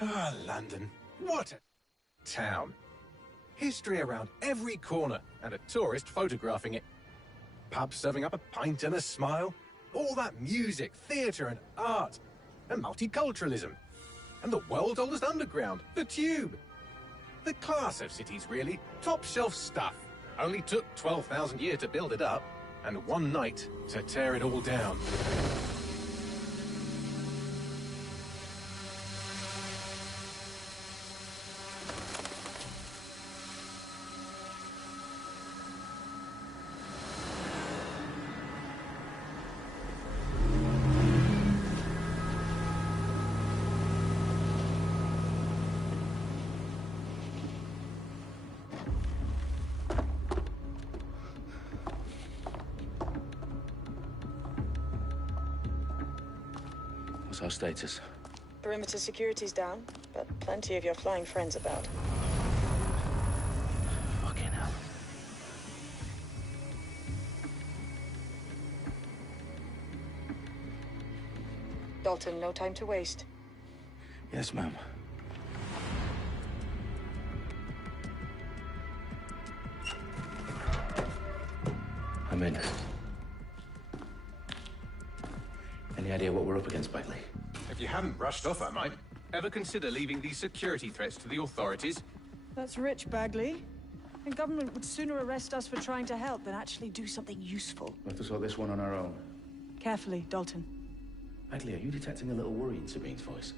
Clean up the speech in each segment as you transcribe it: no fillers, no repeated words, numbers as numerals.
Ah, London. What a town. History around every corner, and a tourist photographing it. Pubs serving up a pint and a smile. All that music, theatre and art. And multiculturalism. And the world's oldest underground, the Tube. The class of cities, really. Top shelf stuff. Only took 12,000 years to build it up, and one night to tear it all down. What's our status? Perimeter security's down, but plenty of your flying friends about. Fucking hell. Dalton, no time to waste. Yes, ma'am. I'm in. Any idea what we're up against, Bagley? If you hadn't rushed off, I might. Ever consider leaving these security threats to the authorities? That's rich, Bagley. The government would sooner arrest us for trying to help than actually do something useful. We'll have to sort this one on our own. Carefully, Dalton. Bagley, are you detecting a little worry in Sabine's voice?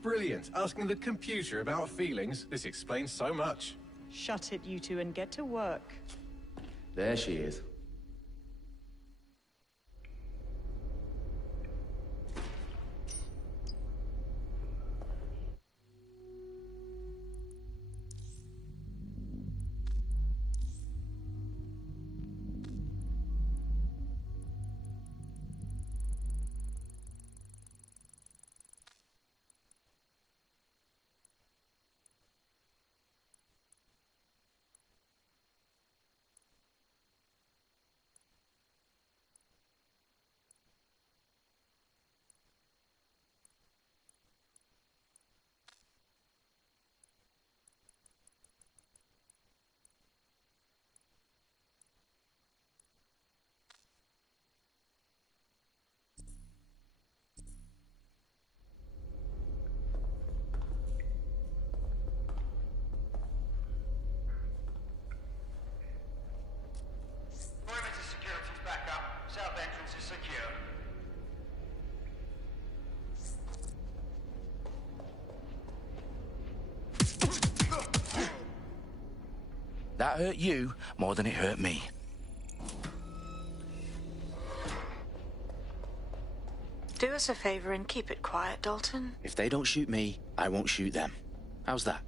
Brilliant. Asking the computer about feelings. This explains so much. Shut it, you two, and get to work. There she is. That hurt you more than it hurt me. Do us a favor and keep it quiet, Dalton. If they don't shoot me, I won't shoot them. How's that?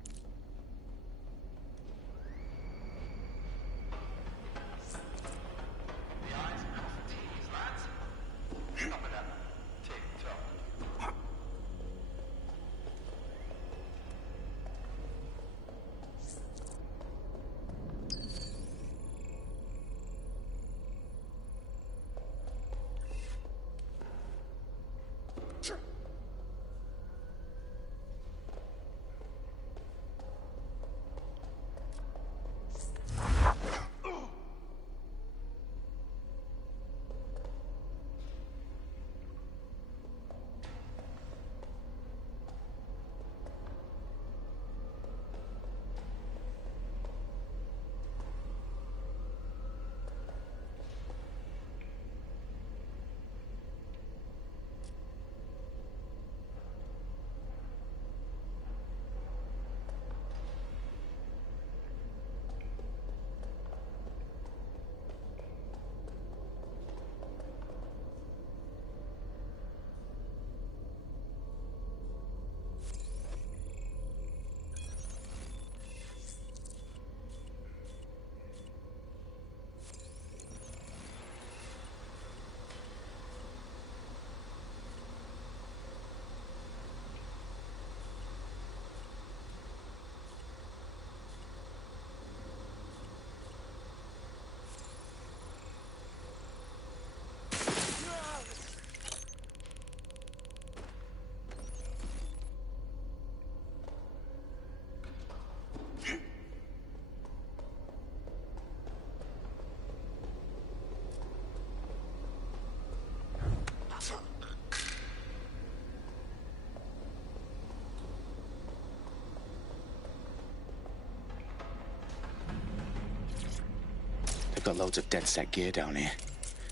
They've got loads of DedSec gear down here.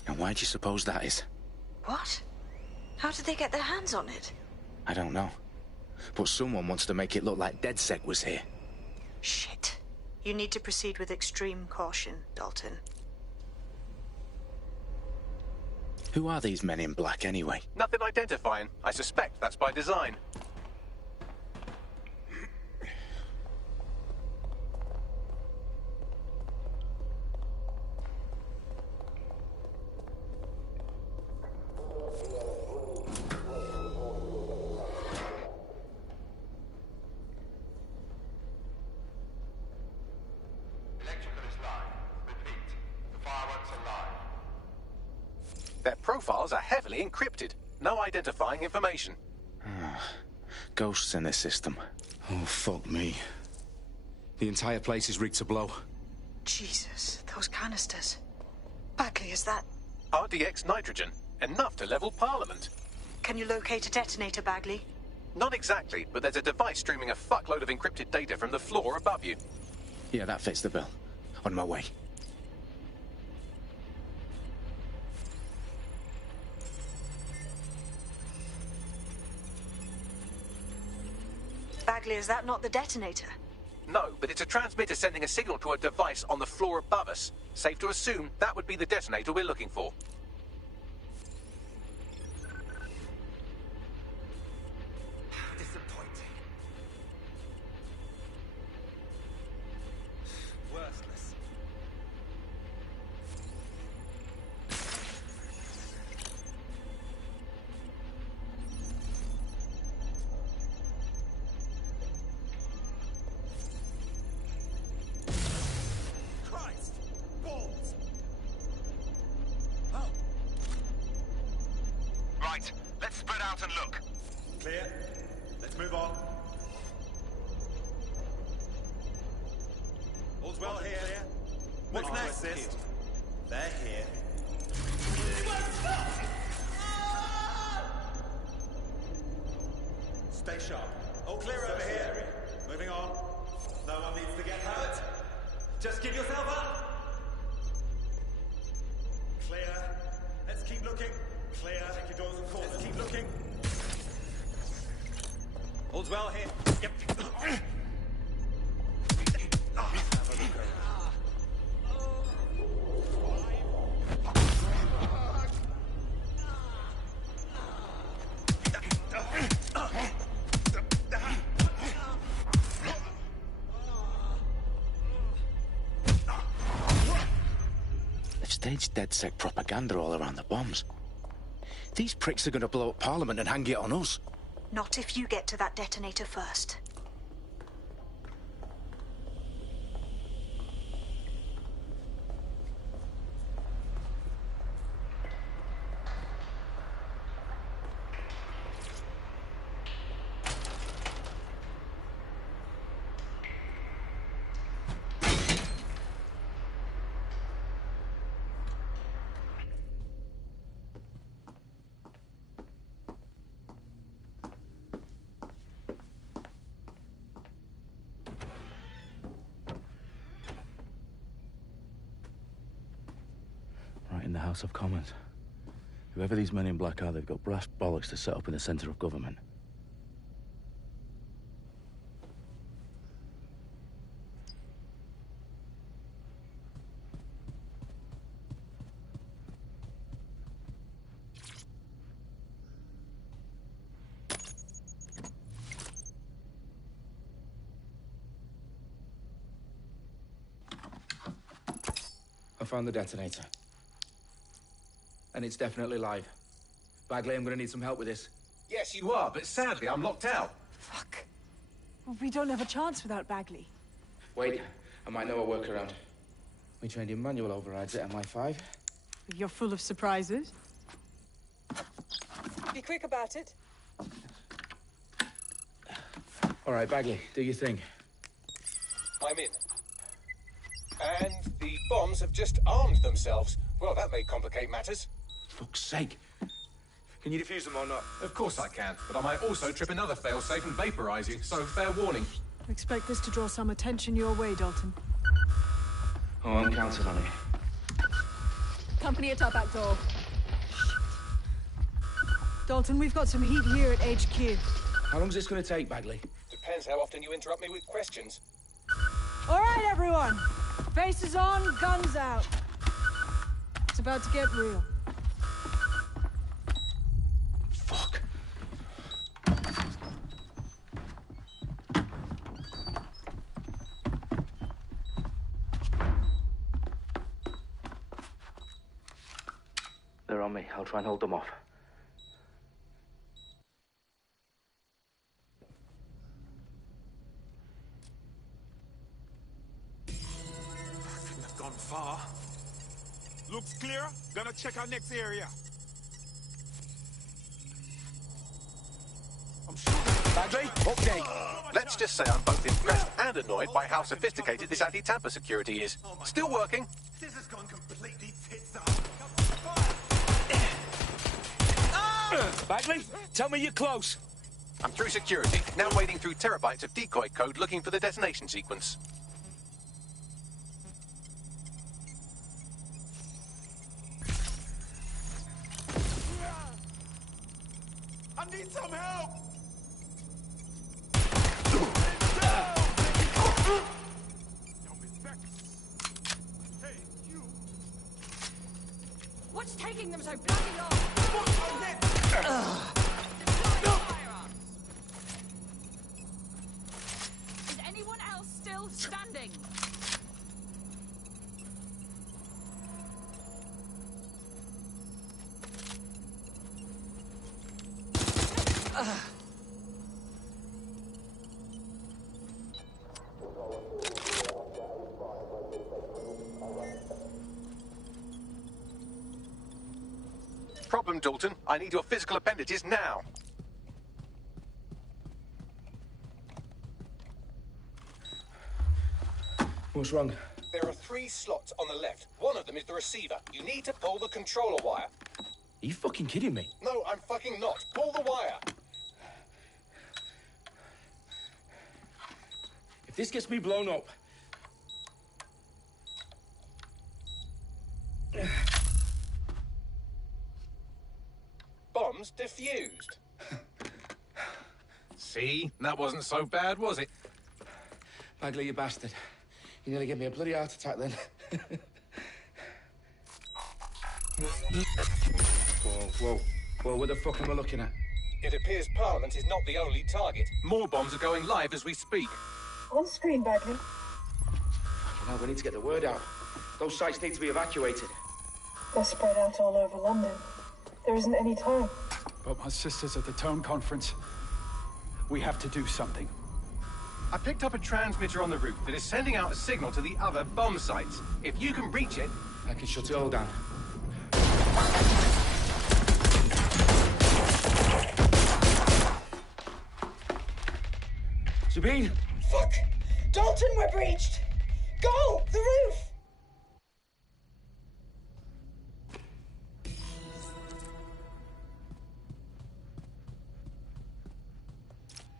And why do you suppose that is? What? How did they get their hands on it? I don't know. But someone wants to make it look like DedSec was here. Shit. You need to proceed with extreme caution, Dalton. Who are these men in black, anyway? Nothing identifying. I suspect that's by design. Their profiles are heavily encrypted. No identifying information. Ghosts in this system. Oh, fuck me. The entire place is rigged to blow. Jesus, those canisters. Bagley, is that... RDX nitrogen. Enough to level Parliament. Can you locate a detonator, Bagley? Not exactly, but there's a device streaming a fuckload of encrypted data from the floor above you. Yeah, that fits the bill. On my way. Bagley, is that not the detonator? No, but it's a transmitter sending a signal to a device on the floor above us. Safe to assume that would be the detonator we're looking for. Disappointing. Worthless. Christ! Balls! Oh. Right, let's spread out and look. Clear. Let's move on. All's well here. What's next, sis? They're here. Stay sharp. All clear over here. Moving on. No one needs to get hurt. Just give yourself up. Clear. Let's keep looking. Clear. Check your doors and corners. Let's keep looking. All's well here. Yep. Have a look around. They've staged DedSec propaganda all around the bombs. These pricks are going to blow up Parliament and hang it on us. Not if you get to that detonator first. Right in the House of Commons. Whoever these men in black are, they've got brass bollocks to set up in the centre of government. I found the detonator. And it's definitely live. Bagley, I'm gonna need some help with this. Yes, you are, but sadly I'm locked out. Fuck. Well, we don't have a chance without Bagley. Wait, I might know a workaround. We trained in manual overrides at MI5. You're full of surprises. Be quick about it. All right, Bagley, do your thing. I'm in. And the bombs have just armed themselves. Well, that may complicate matters. Fuck's sake. Can you defuse them or not? Of course I can, but I might also trip another failsafe and vaporize you, so fair warning. Expect this to draw some attention your way, Dalton. Oh, I'm counting on it. Company at our back door. Dalton, we've got some heat here at HQ. How long is this going to take, Bagley? Depends how often you interrupt me with questions. All right, everyone. Faces on, guns out. It's about to get real. Fuck. They're on me. I'll try and hold them off. Couldn't have gone far. Looks clear. Gonna check our next area. I'm shooting. Bagley, okay. Let's just say I'm both impressed and annoyed by how sophisticated this anti-tamper security is. Still working. This has gone completely tits up. Bagley, tell me you're close. I'm through security, now wading through terabytes of decoy code looking for the detonation sequence. I need some help! Hey, you! What's taking them so bloody long? Is anyone else still standing? Problem, Dalton. I need your physical appendages now. What's wrong? There are 3 slots on the left. One of them is the receiver. You need to pull the controller wire. Are you fucking kidding me? No, I'm fucking not. Pull the wire. If this gets me blown up... Bombs defused. See? That wasn't so bad, was it? Bagley, you bastard. You nearly gave me a bloody heart attack then. Whoa, what the fuck am I looking at? It appears Parliament is not the only target. More bombs are going live as we speak. On screen, Bagley. Now we need to get the word out. Those sites need to be evacuated. They're spread out all over London. There isn't any time. But my sister's at the town conference. We have to do something. I picked up a transmitter on the route that is sending out a signal to the other bomb sites. If you can reach it... I can shut it all down. Sabine! Fuck! Dalton, we're breached! Go! The roof!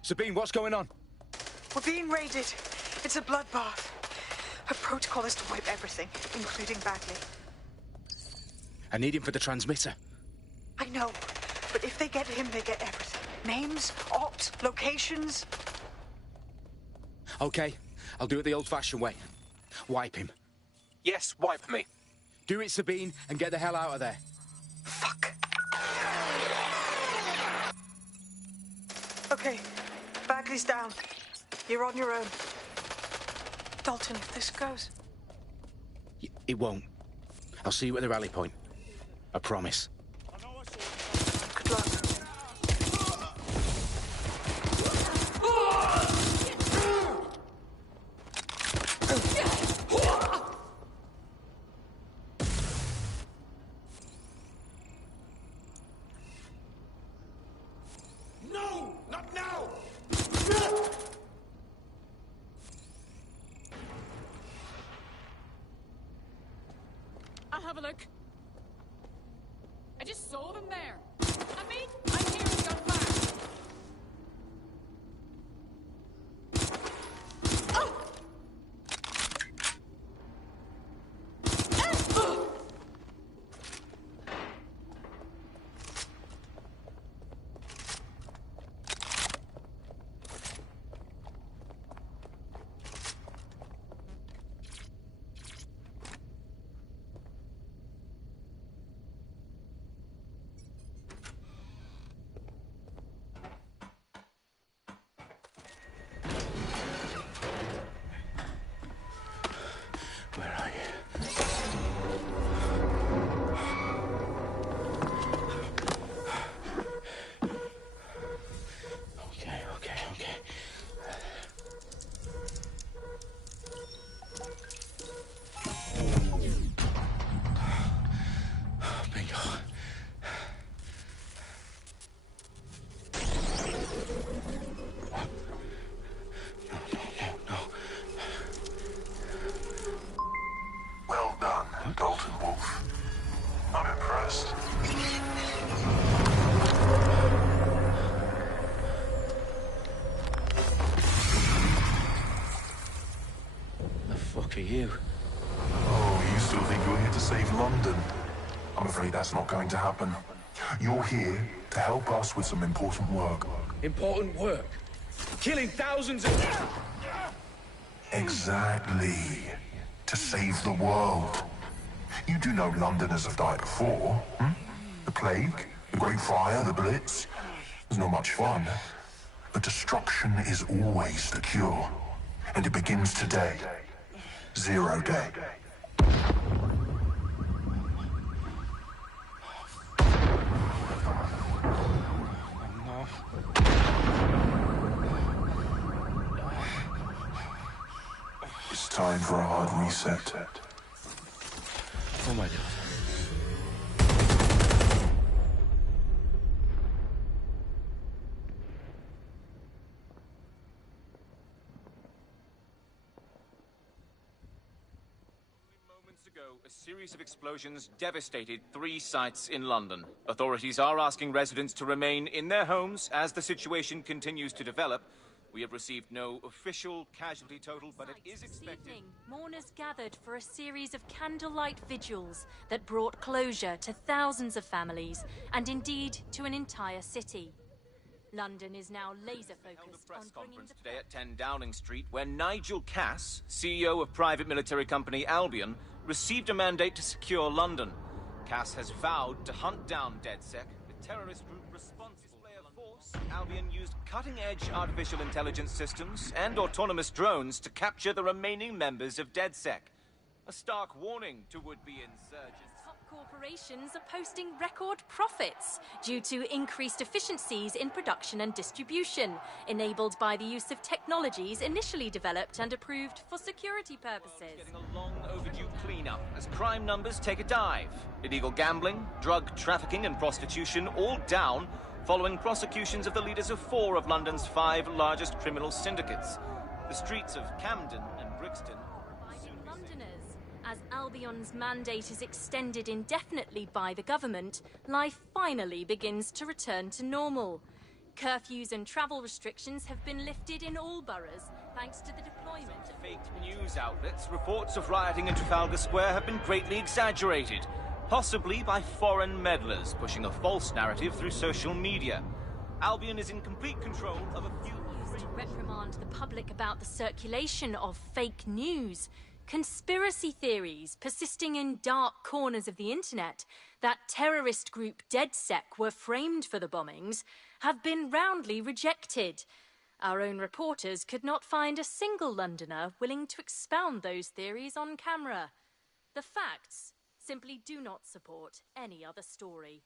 Sabine, what's going on? We're being raided. It's a bloodbath. Her protocol is to wipe everything, including Bagley. I need him for the transmitter. I know, but if they get him, they get everything. Names, ops, locations. Okay, I'll do it the old-fashioned way. Wipe him. Yes, wipe me. Do it, Sabine, and get the hell out of there. Fuck. Okay, Bagley's down. You're on your own. Dalton, if this goes... It won't. I'll see you at the rally point. I promise. Good luck. No! Not now! I'll have a look. I just saw them there. I mean, I'm here to go back. you? Oh, you still think you're here to save London? I'm afraid that's not going to happen. You're here to help us with some important work. Important work? Killing thousands of... Exactly. To save the world. You do know Londoners have died before, hmm? The Plague, the Great Fire, the Blitz. It's not much fun. But destruction is always the cure. And it begins today. 0 day. It's time for a hard reset. Oh my God. A series of explosions devastated 3 sites in London. Authorities are asking residents to remain in their homes as the situation continues to develop. We have received no official casualty total, but it is expected... This evening, mourners gathered for a series of candlelight vigils that brought closure to thousands of families, and indeed to an entire city. London is now laser-focused on bringing the... today at 10 Downing Street, where Nigel Cass, CEO of private military company Albion, received a mandate to secure London. Cass has vowed to hunt down DedSec, the terrorist group responsible for force. Albion used cutting-edge artificial intelligence systems and autonomous drones to capture the remaining members of DedSec. A stark warning to would-be insurgents. Corporations are posting record profits due to increased efficiencies in production and distribution, enabled by the use of technologies initially developed and approved for security purposes. Getting a long overdue cleanup as crime numbers take a dive. Illegal gambling, drug trafficking and prostitution all down following prosecutions of the leaders of 4 of London's 5 largest criminal syndicates. The streets of Camden and Brixton... As Albion's mandate is extended indefinitely by the government, life finally begins to return to normal. Curfews and travel restrictions have been lifted in all boroughs, thanks to the deployment of... Fake news outlets, reports of rioting in Trafalgar Square have been greatly exaggerated, possibly by foreign meddlers pushing a false narrative through social media. Albion is in complete control of a few... to reprimand the public about the circulation of fake news. Conspiracy theories persisting in dark corners of the internet that terrorist group DedSec were framed for the bombings have been roundly rejected. Our own reporters could not find a single Londoner willing to expound those theories on camera. The facts simply do not support any other story.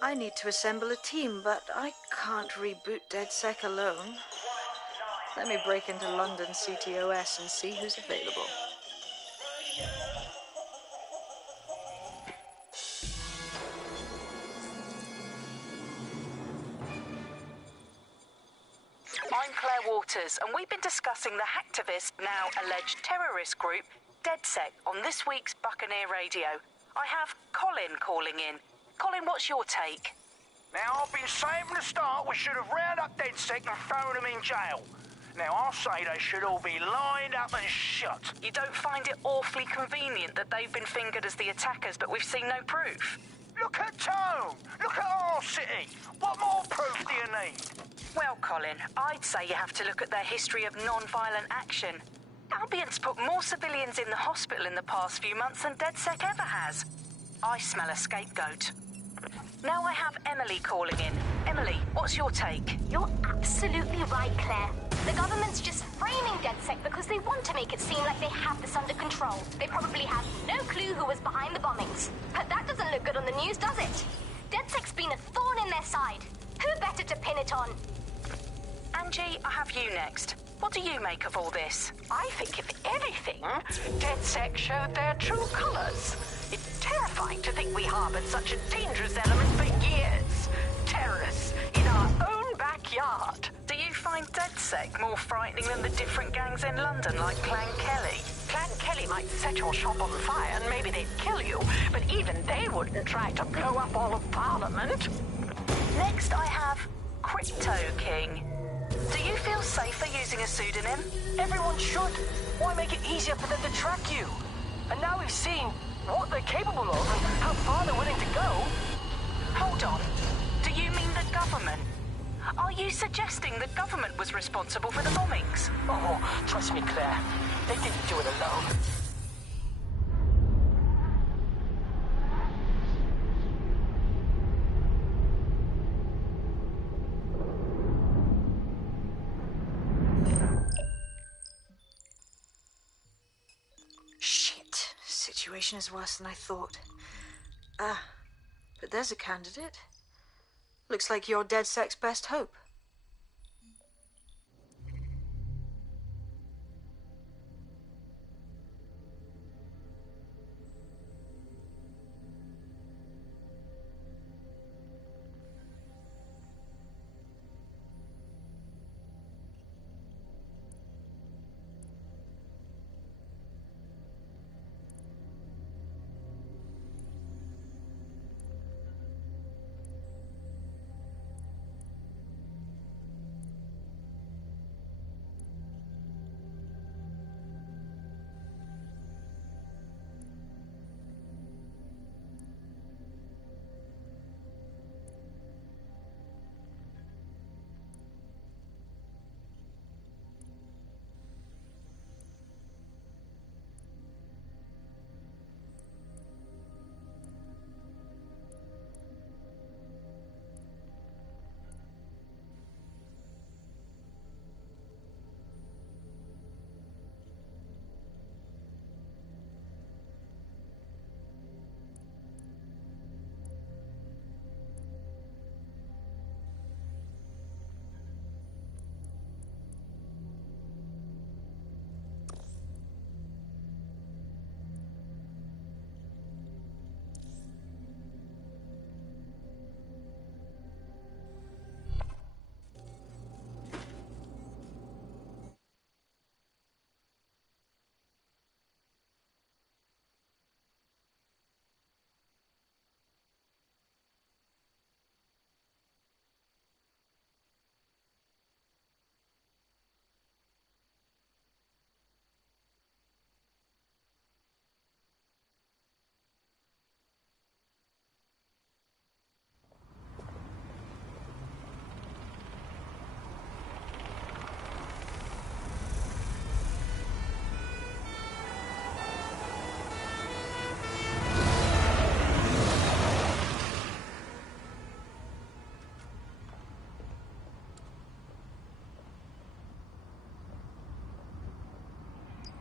I need to assemble a team, but I can't reboot DedSec alone. Let me break into London CTOS and see who's available. I'm Claire Waters, and we've been discussing the hacktivist, now alleged terrorist group, DedSec, on this week's Buccaneer Radio. I have Colin calling in. Colin, what's your take? Now, I've been saying from the start we should have rounded up DedSec and thrown them in jail. Now, I'll say they should all be lined up and shot. You don't find it awfully convenient that they've been fingered as the attackers, but we've seen no proof? Look at Tone! Look at our city! What more proof do you need? Well, Colin, I'd say you have to look at their history of non-violent action. Albion's put more civilians in the hospital in the past few months than DedSec ever has. I smell a scapegoat. Now I have Emily calling in. Emily, what's your take? You're absolutely right, Claire. The government's just framing DedSec because they want to make it seem like they have this under control. They probably have no clue who was behind the bombings. But that doesn't look good on the news, does it? DedSec's been a thorn in their side. Who better to pin it on? Angie, I have you next. What do you make of all this? I think, if anything, DedSec showed their true colors. It's terrifying to think we harbored such a dangerous element for years. Terrorists in our own backyard. Do you find DedSec more frightening than the different gangs in London, like Clan Kelly? Clan Kelly might set your shop on fire and maybe they'd kill you, but even they wouldn't try to blow up all of Parliament. Next, I have Crypto King. Do you feel safer using a pseudonym? Everyone should. Why make it easier for them to track you? And now we've seen what they're capable of and how far they're willing to go. Hold on. Do you mean the government? Are you suggesting the government was responsible for the bombings? Oh, trust me, Claire. They didn't do it alone. Shit. Situation is worse than I thought. But there's a candidate. Looks like you're DedSec's best hope.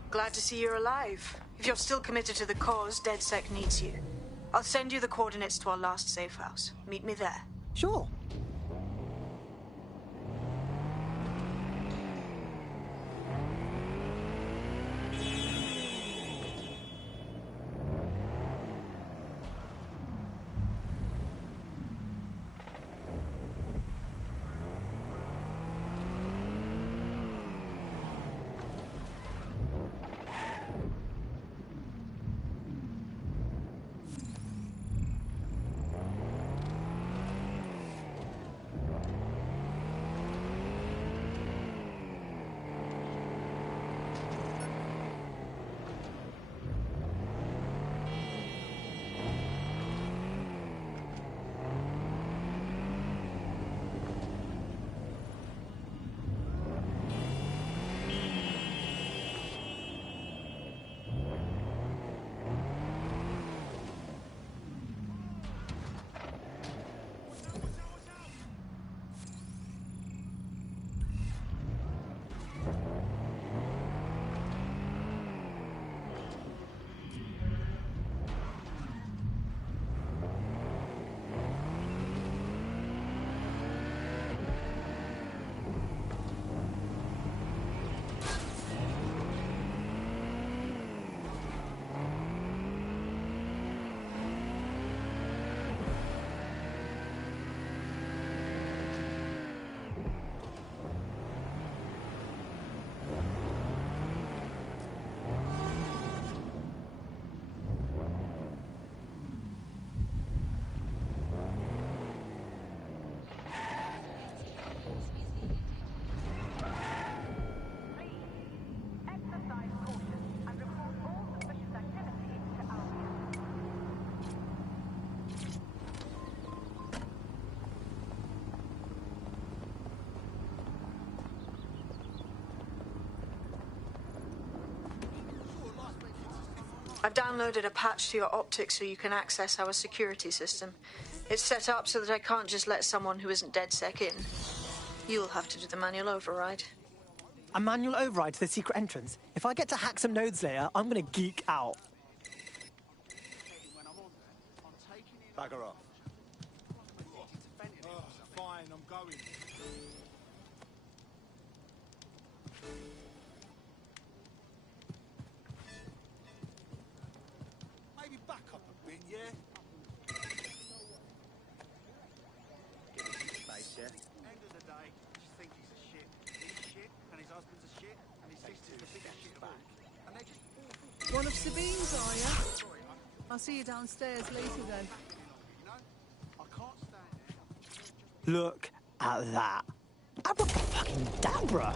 Glad to see you're alive. If you're still committed to the cause, DedSec needs you. I'll send you the coordinates to our last safe house. Meet me there. Sure. I've downloaded a patch to your optics so you can access our security system. It's set up so that I can't just let someone who isn't DedSec in. You'll have to do the manual override. A manual override to the secret entrance? If I get to hack some nodes later, I'm gonna geek out. Bugger off. Oh, fine, I'm going. Maybe back up a bit, yeah? Space, yeah? End of the day, just think he's a shit. He's shit, and his husband's a shit, and his sister's the biggest shit of all. And they're just awful. One of Sabine's, are you? I'll see you downstairs later then. Look at that. Abracadabra!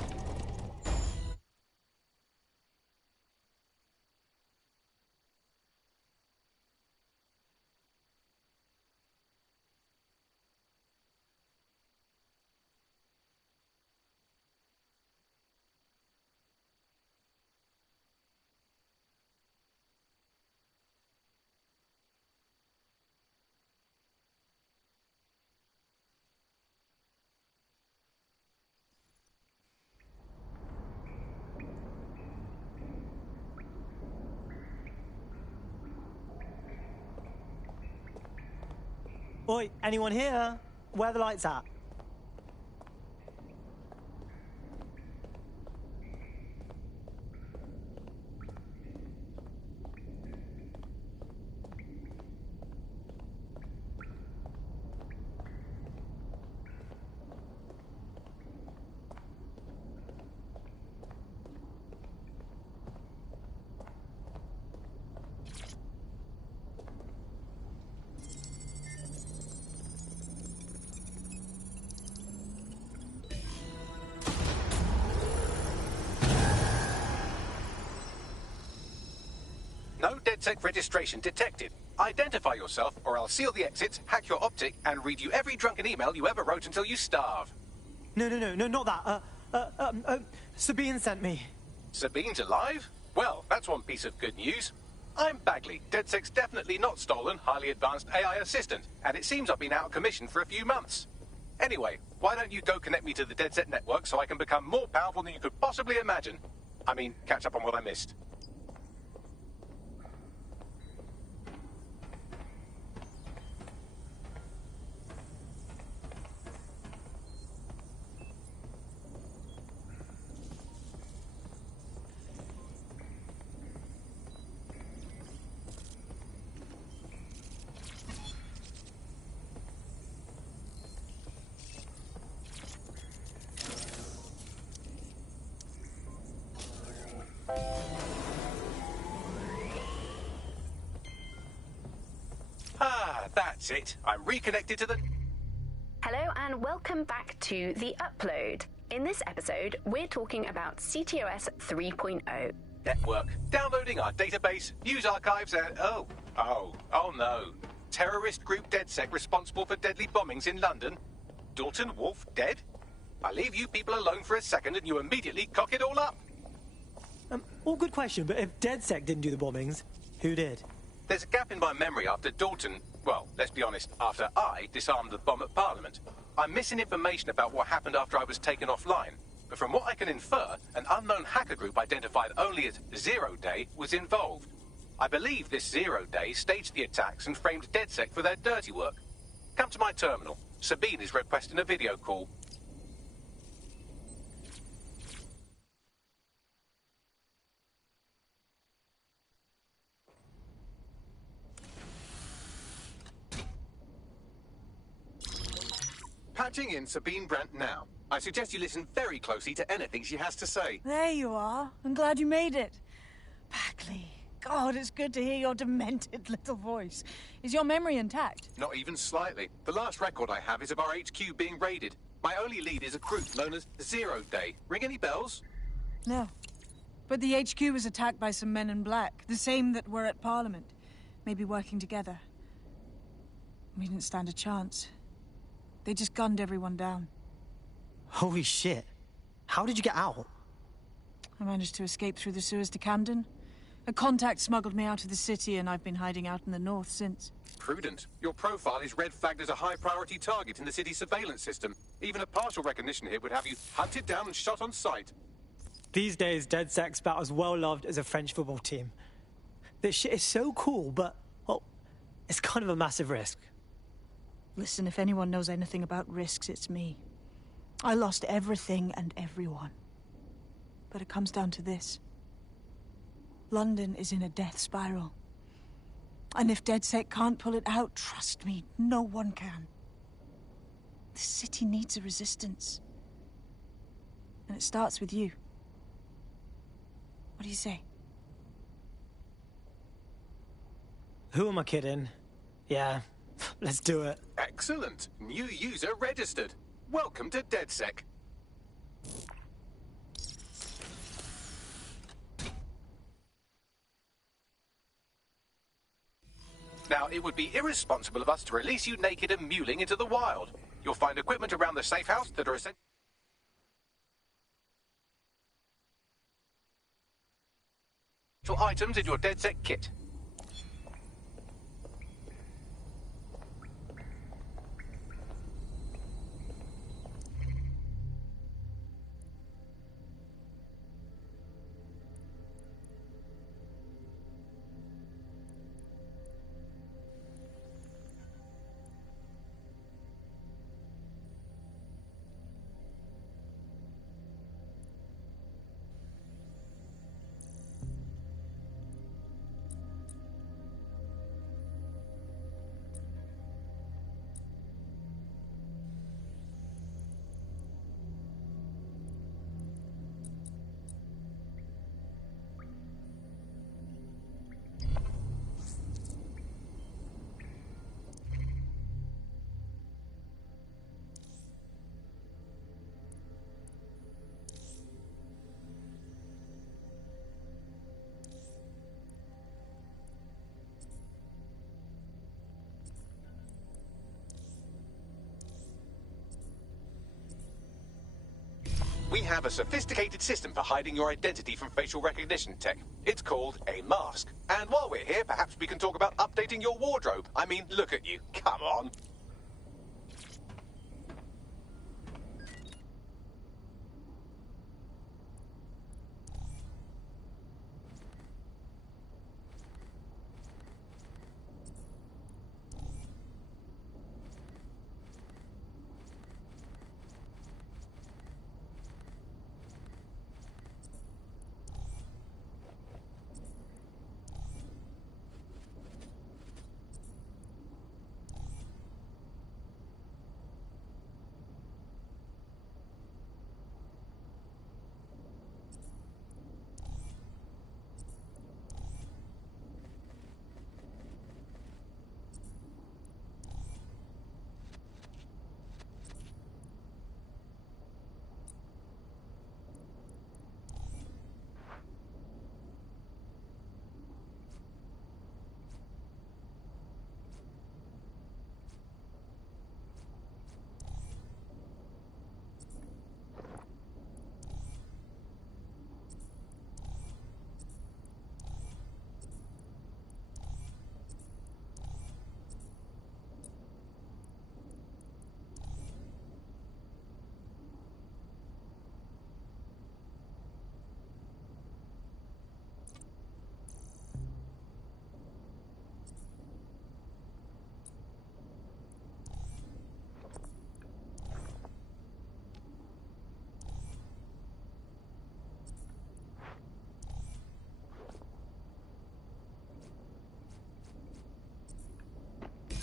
Oi, anyone here? Where are the lights at? No DedSec registration detected. Identify yourself, or I'll seal the exits, hack your optic, and read you every drunken email you ever wrote until you starve. No, not that. Sabine sent me. Sabine's alive? Well, that's one piece of good news. I'm Bagley, DedSec's definitely not stolen, highly advanced AI assistant, and it seems I've been out of commission for a few months. Anyway, why don't you go connect me to the DedSec network so I can become more powerful than you could possibly imagine? I mean, catch up on what I missed. That's it. I'm reconnected to the... Hello and welcome back to The Upload. In this episode, we're talking about CTOS 3.0. Network. Downloading our database, news archives, and... Oh no. Terrorist group DedSec responsible for deadly bombings in London? Dalton Wolf dead? I leave you people alone for a second and you immediately cock it all up. All good question, but if DedSec didn't do the bombings, who did? There's a gap in my memory after Dalton... Well, let's be honest, after I disarmed the bomb at Parliament. I'm missing information about what happened after I was taken offline. But from what I can infer, an unknown hacker group identified only as Zero Day was involved. I believe this Zero Day staged the attacks and framed DedSec for their dirty work. Come to my terminal. Sabine is requesting a video call. Patching in Sabine Brandt now. I suggest you listen very closely to anything she has to say. There you are. I'm glad you made it. Bagley. God, it's good to hear your demented little voice. Is your memory intact? Not even slightly. The last record I have is of our HQ being raided. My only lead is a group known as Zero Day. Ring any bells? No. But the HQ was attacked by some men in black, the same that were at Parliament. Maybe working together. We didn't stand a chance. They just gunned everyone down. Holy shit. How did you get out? I managed to escape through the sewers to Camden. A contact smuggled me out of the city, and I've been hiding out in the north since. Prudent. Your profile is red flagged as a high-priority target in the city's surveillance system. Even a partial recognition hit would have you hunted down and shot on sight. These days, DedSec's about as well loved as a French football team. This shit is so cool, but, well, it's kind of a massive risk. Listen, if anyone knows anything about risks, it's me. I lost everything and everyone. But it comes down to this. London is in a death spiral. And if DedSec can't pull it out, trust me, no one can. The city needs a resistance. And it starts with you. What do you say? Who am I kidding? Yeah, let's do it. Excellent. New user registered. Welcome to DedSec. Now, it would be irresponsible of us to release you naked and mewling into the wild. You'll find equipment around the safe house that are essential items in your DedSec kit. We have a sophisticated system for hiding your identity from facial recognition tech. It's called a mask. And while we're here, perhaps we can talk about updating your wardrobe. I mean, look at you. Come on.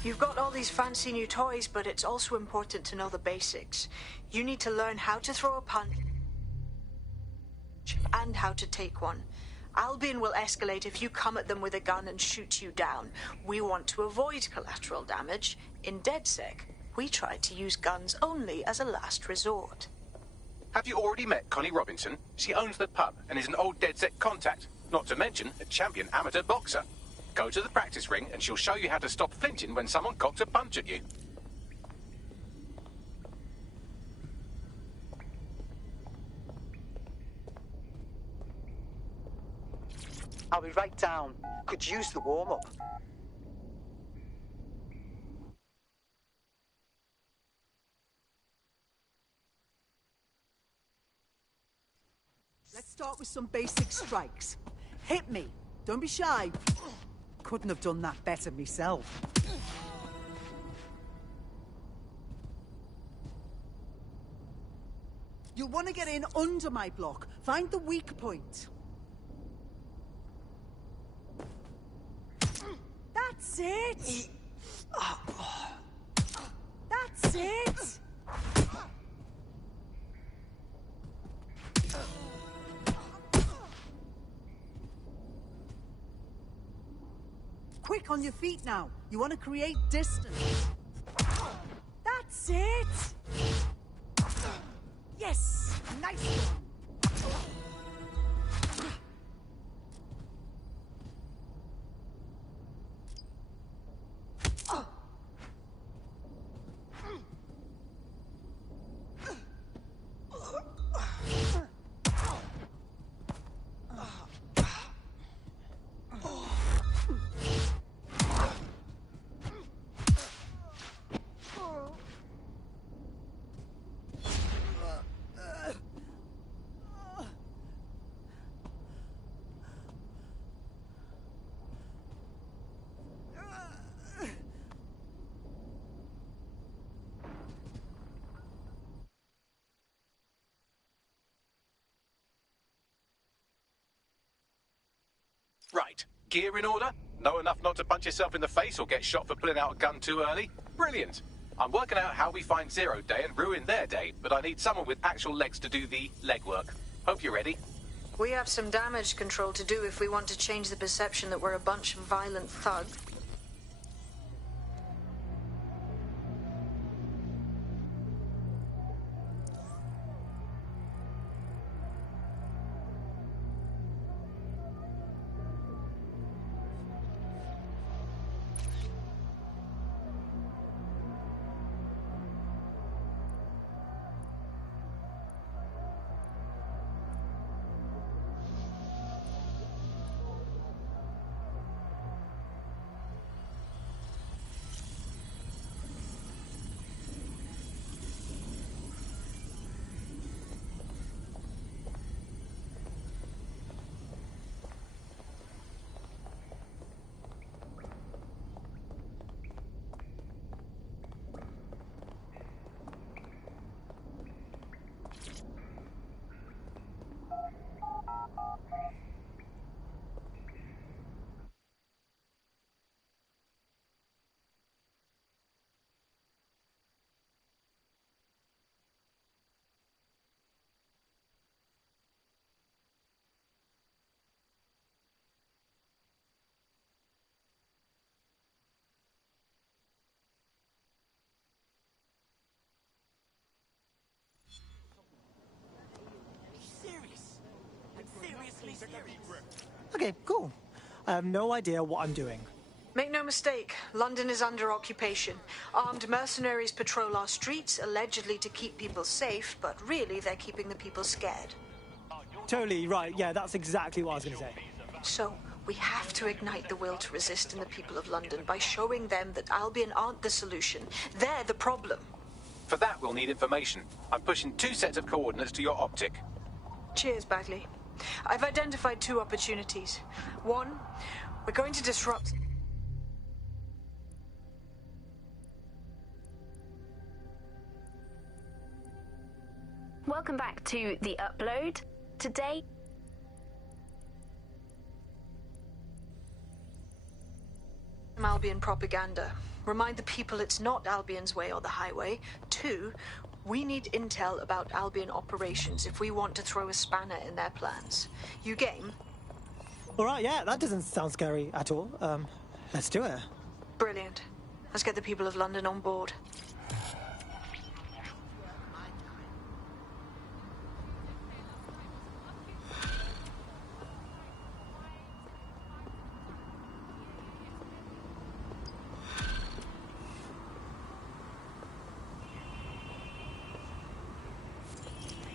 You've got all these fancy new toys, but it's also important to know the basics. You need to learn how to throw a punch and how to take one. Albion will escalate if you come at them with a gun and shoot you down. We want to avoid collateral damage. In DedSec, we try to use guns only as a last resort. Have you already met Connie Robinson? She owns the pub and is an old DedSec contact, not to mention a champion amateur boxer. Go to the practice ring and she'll show you how to stop flinching when someone cocks a punch at you. I'll be right down. Could use the warm-up. Let's start with some basic strikes. Hit me. Don't be shy. Couldn't have done that better myself. You'll want to get in under my block. Find the weak point. That's it! That's it! Quick on your feet now. You want to create distance. That's it! Yes! Nice one! Right. Gear in order? Know enough not to punch yourself in the face or get shot for pulling out a gun too early? Brilliant. I'm working out how we find Zero Day and ruin their day, but I need someone with actual legs to do the legwork. Hope you're ready. We have some damage control to do if we want to change the perception that we're a bunch of violent thugs. Okay, cool. I have no idea what I'm doing. Make no mistake, London is under occupation. Armed mercenaries patrol our streets, allegedly to keep people safe, but really they're keeping the people scared. Totally right. Yeah, that's exactly what I was going to say. So, we have to ignite the will to resist in the people of London by showing them that Albion aren't the solution. They're the problem. For that, we'll need information. I'm pushing 2 sets of coordinates to your optic. Cheers, Bagley. I've identified 2 opportunities. One, we're going to disrupt... Welcome back to The Upload. Today... Albion propaganda. Remind the people it's not Albion's way or the highway. 2, we need intel about Albion operations if we want to throw a spanner in their plans. You game? All right, yeah, that doesn't sound scary at all. Let's do it. Brilliant. Let's get the people of London on board.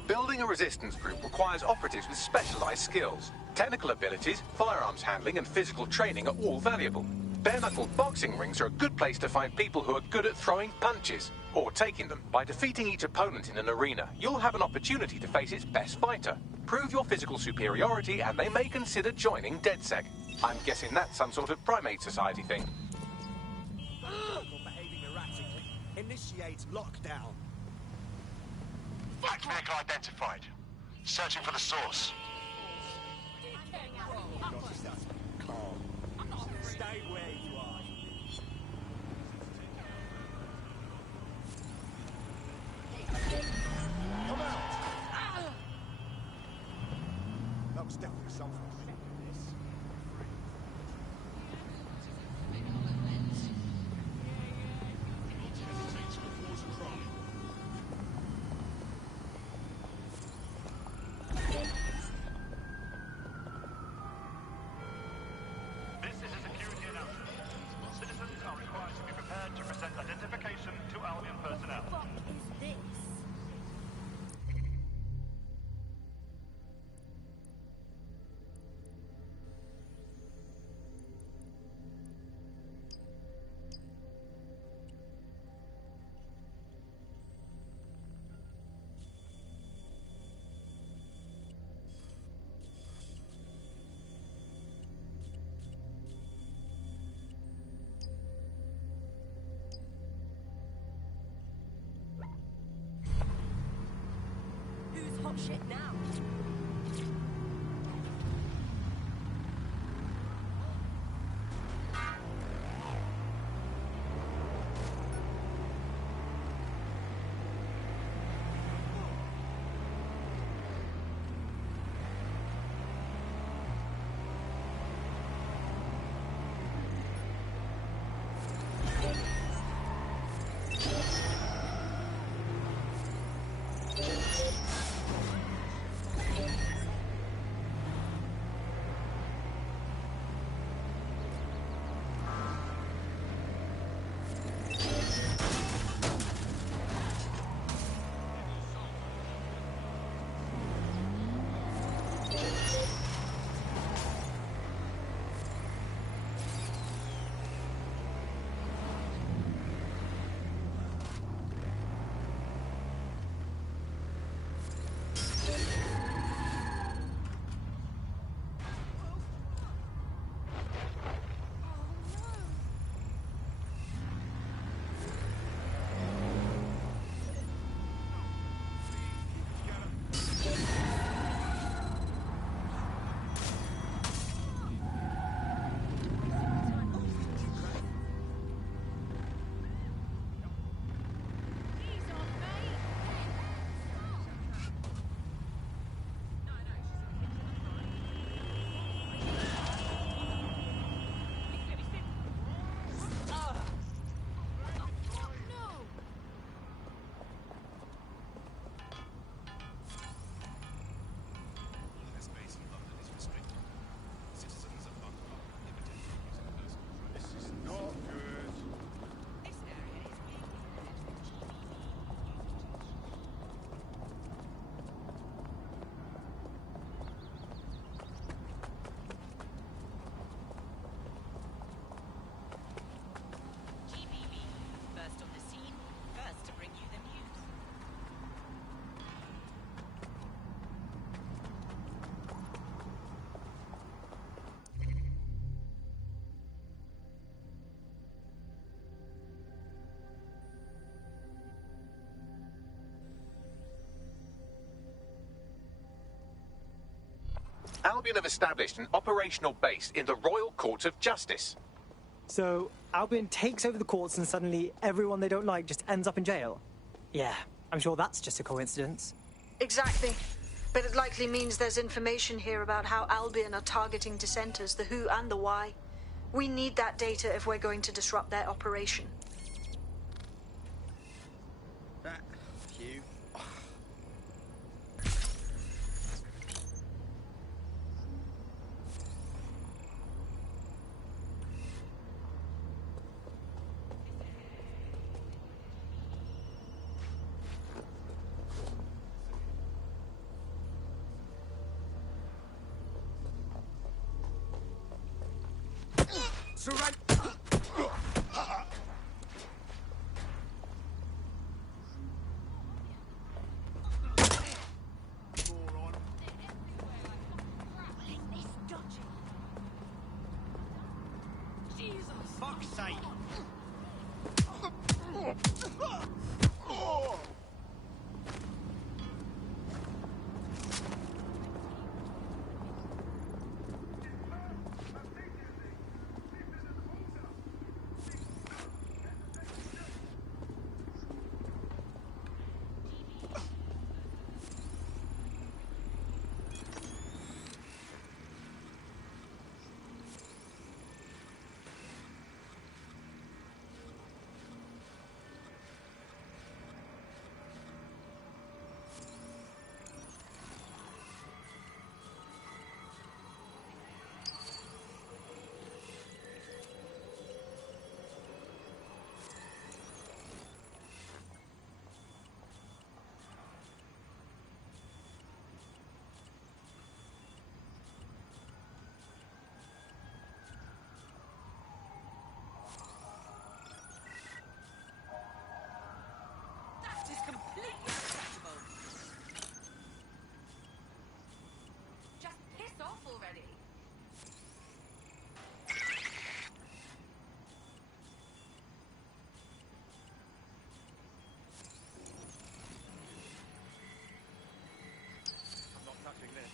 Building a resistance group requires operatives with specialized skills. Technical abilities, firearms handling, and physical training are all valuable. Bare-knuckle boxing rings are a good place to find people who are good at throwing punches, or taking them. By defeating each opponent in an arena, you'll have an opportunity to face its best fighter. Prove your physical superiority, and they may consider joining DedSec. I'm guessing that's some sort of primate society thing. Behaving erratically. Initiate lockdown. Hacked vehicle identified. Searching for the source. Stay where you are. Come out! That was definitely something. This is a security announcement. Citizens are required to be prepared to present identification to Albion personnel. What is this? Who's hot shit now? Albion have established an operational base in the Royal Court of Justice. So, Albion takes over the courts and suddenly everyone they don't like just ends up in jail? Yeah, I'm sure that's just a coincidence. Exactly. But it likely means there's information here about how Albion are targeting dissenters, the who and the why. We need that data if we're going to disrupt their operation. You. surrender. Fuck's sake! That is completely unacceptable. Just piss off already. I'm not touching this.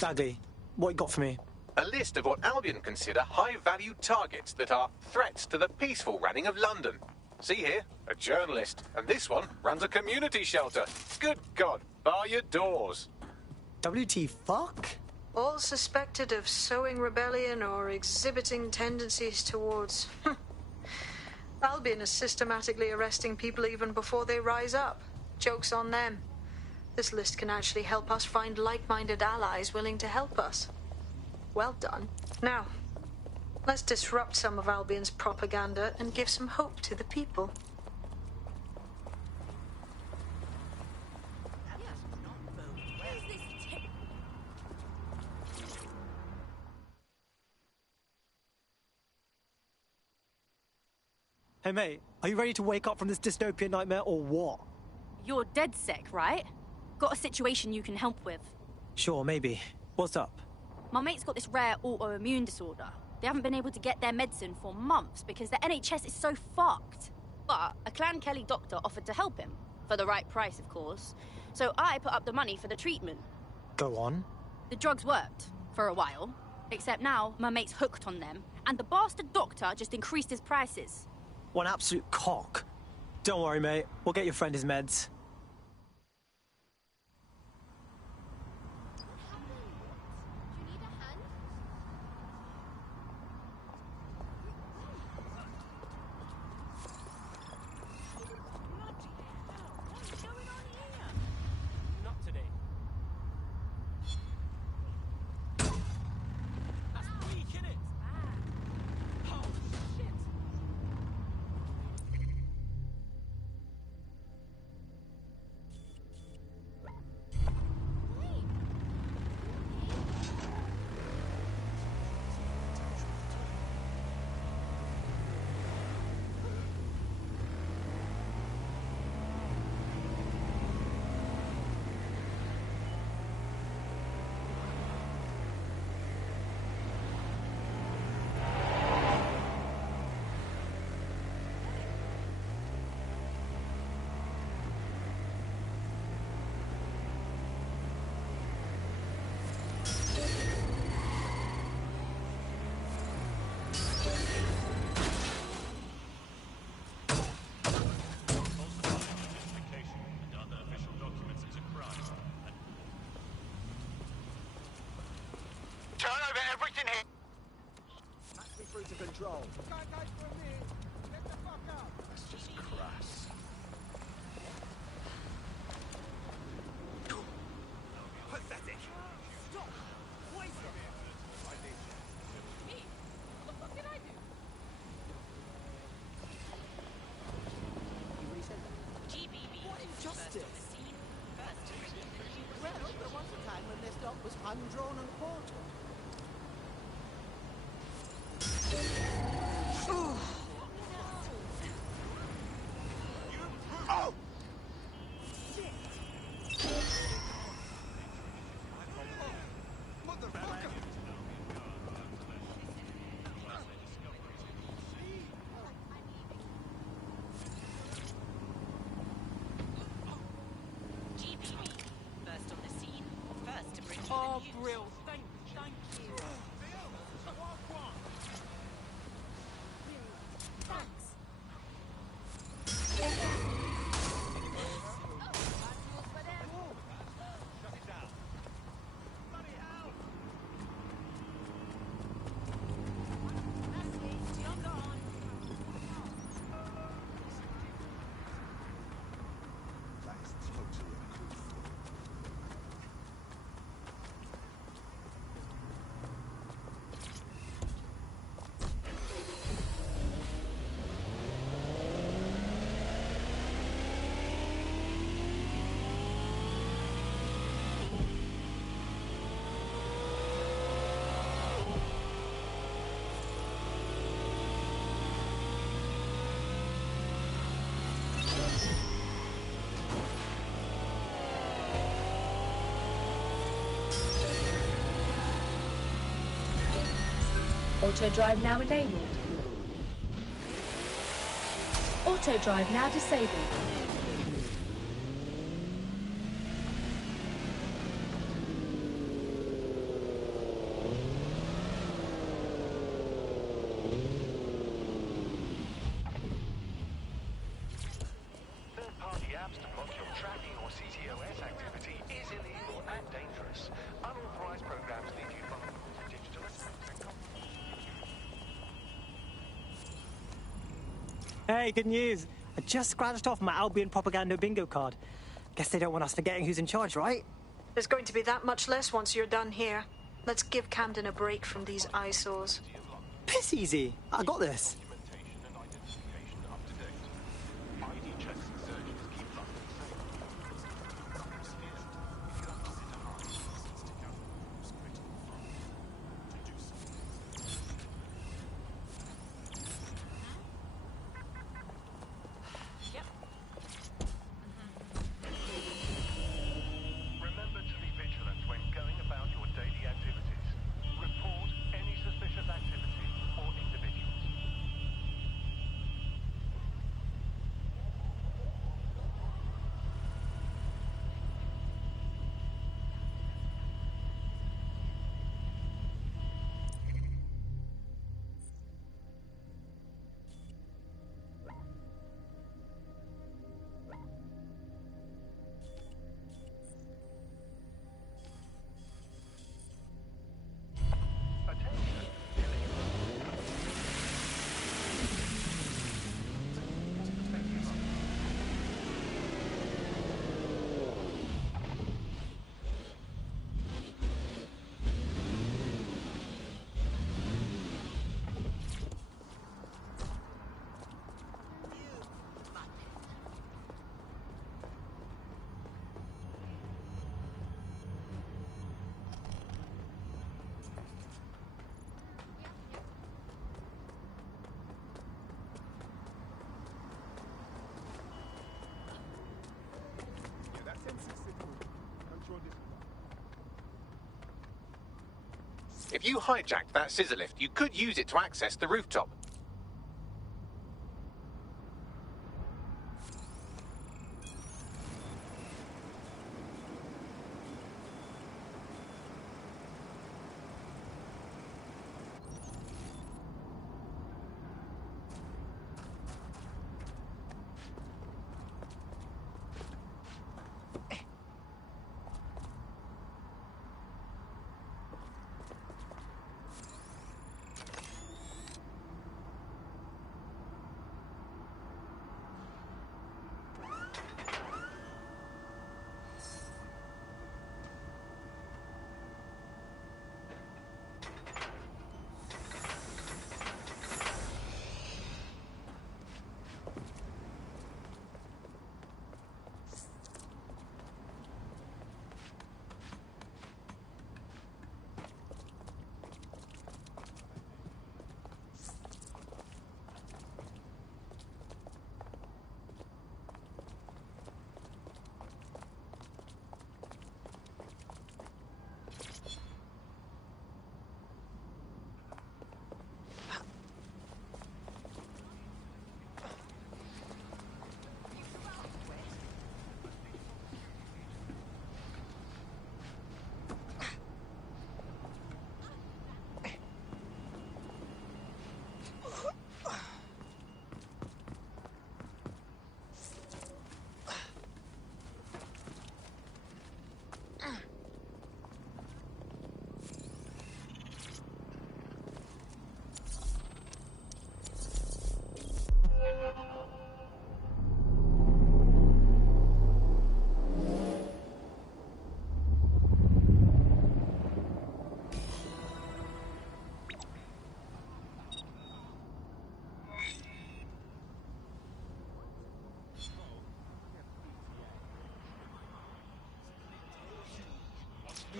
Bagley, what you got for me? A list of what Albion consider high-value targets that are threats to the peaceful running of London. See here, a journalist, and this one runs a community shelter. Good God, bar your doors. WT fuck? All suspected of sowing rebellion or exhibiting tendencies towards... Albion is systematically arresting people even before they rise up. Joke's on them. This list can actually help us find like-minded allies willing to help us. Well done. Now, let's disrupt some of Albion's propaganda and give some hope to the people. Hey mate, are you ready to wake up from this dystopian nightmare or what? You're DedSec, right? Got a situation you can help with. Sure, maybe. What's up? My mate's got this rare autoimmune disorder. They haven't been able to get their medicine for months because the NHS is so fucked. But a Clan Kelly doctor offered to help him. For the right price, of course. So I put up the money for the treatment. Go on. The drugs worked. For a while. Except now, my mate's hooked on them. And the bastard doctor just increased his prices. One absolute cock. Don't worry, mate. We'll get your friend his meds. Control. That's just crass. Pathetic. Stop. Wait a minute. Me? What the fuck did I do? You reset that? GBB. What injustice? Well, there was a time when this dock was undrawn and quartered. Oh! Motherfucker! GBB. First on the scene. First to bring you Oh, the news. Brill, thank you. Auto drive now enabled. Auto drive now disabled. Third-party apps to block your tracking or CTOS activity is illegal and dangerous. Unauthorized programs leave you vulnerable to digital attacks. Hey, good news. I just scratched off my Albion propaganda bingo card. Guess they don't want us forgetting who's in charge, right? There's going to be that much less once you're done here. Let's give Camden a break from these eyesores. Piss easy. I got this. Remember to be vigilant when going about your daily activities. If you hijacked that scissor lift, you could use it to access the rooftop.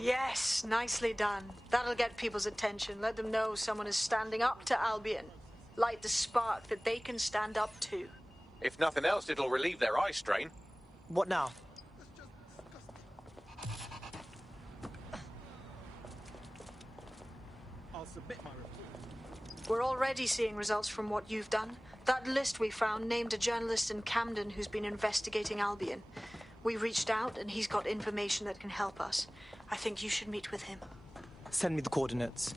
Yes, nicely done. That'll get people's attention. Let them know someone is standing up to Albion. Light the spark that they can stand up to. If nothing else, it'll relieve their eye strain. What now? I'll submit my report. We're already seeing results from what you've done. That list we found named a journalist in Camden who's been investigating Albion. We reached out and he's got information that can help us. I think you should meet with him. Send me the coordinates.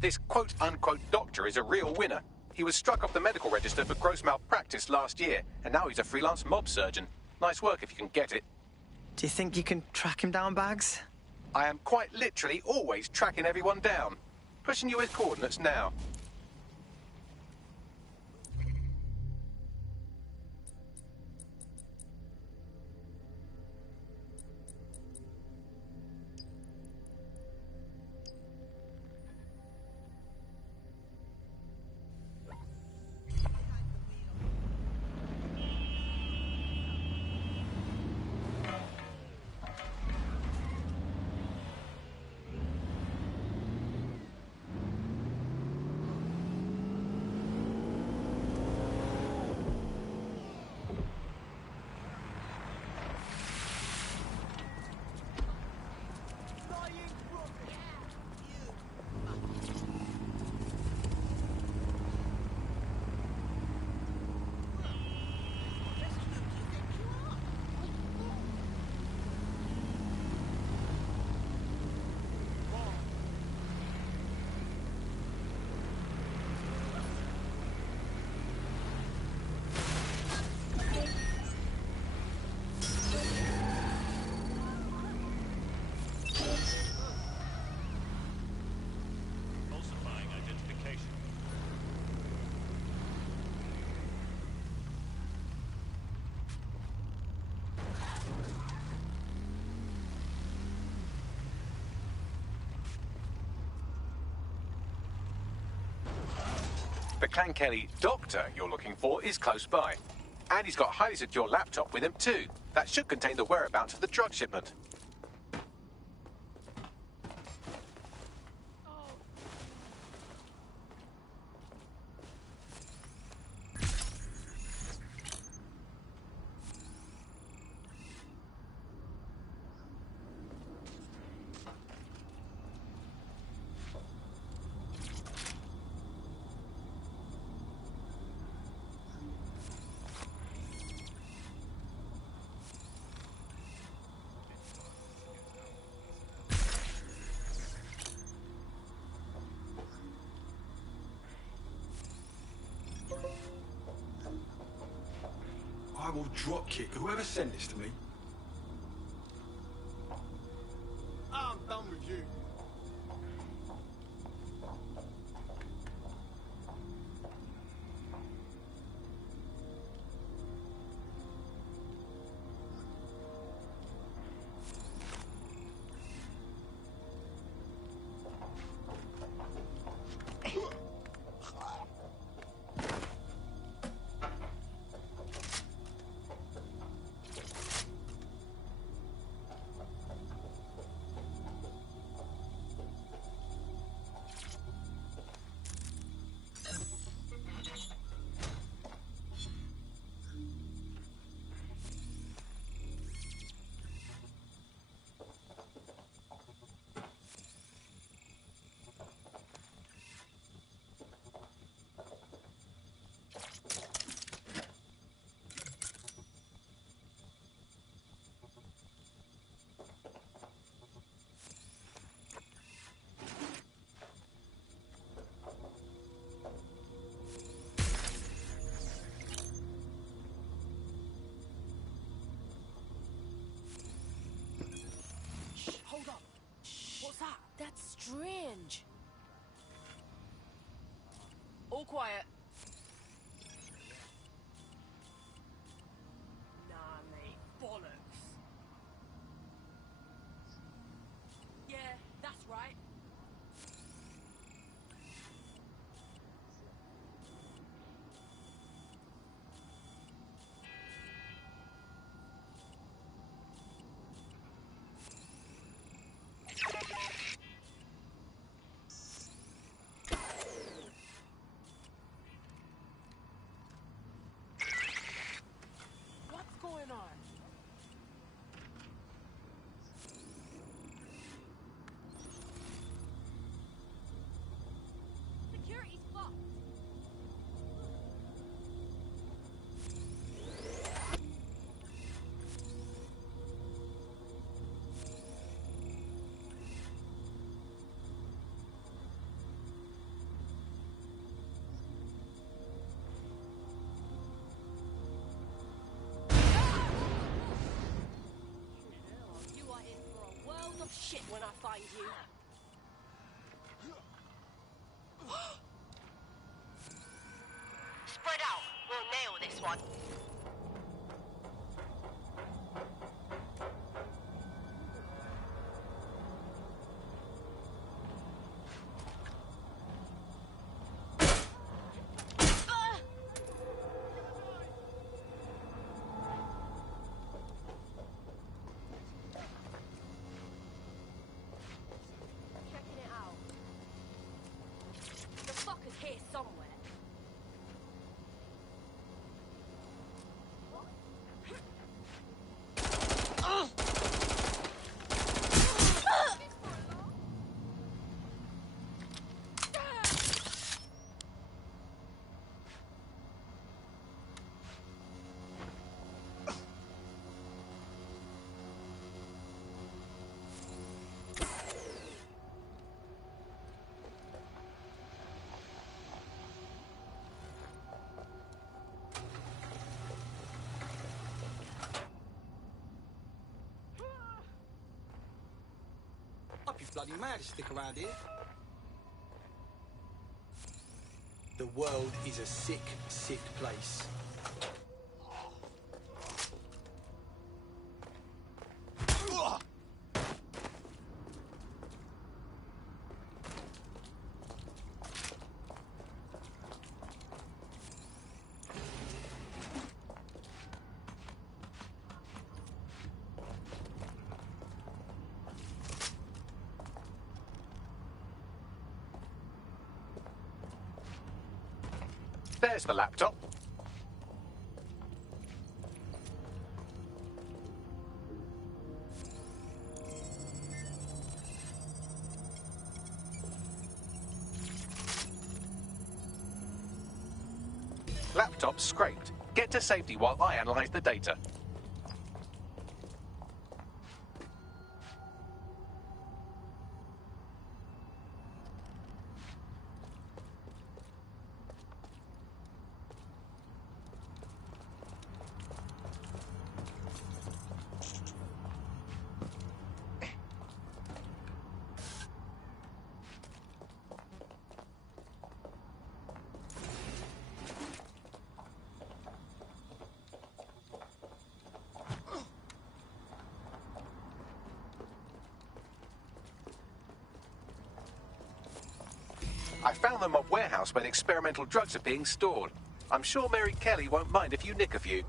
This quote-unquote doctor is a real winner. He was struck off the medical register for gross malpractice last year, and now he's a freelance mob surgeon. Nice work if you can get it. Do you think you can track him down, Bags? I am quite literally always tracking everyone down. Pushing you his coordinates now. The Clan Kelly doctor you're looking for is close by. And he's got a highly secure laptop with him too. That should contain the whereabouts of the drug shipment. I will dropkick whoever sent this to me. I'm done with you. Hold up. What's that? That's strange. All quiet. Nah, mate. Bollocks. Yeah, that's right. shit when I find you. Spread out. We'll nail this one. Here somewhere. I'd be bloody mad to stick around here. The world is a sick, sick place. There's the laptop. Laptop scraped. Get to safety while I analyze the data. I found the mob warehouse where the experimental drugs are being stored. I'm sure Mary Kelly won't mind if you nick a few.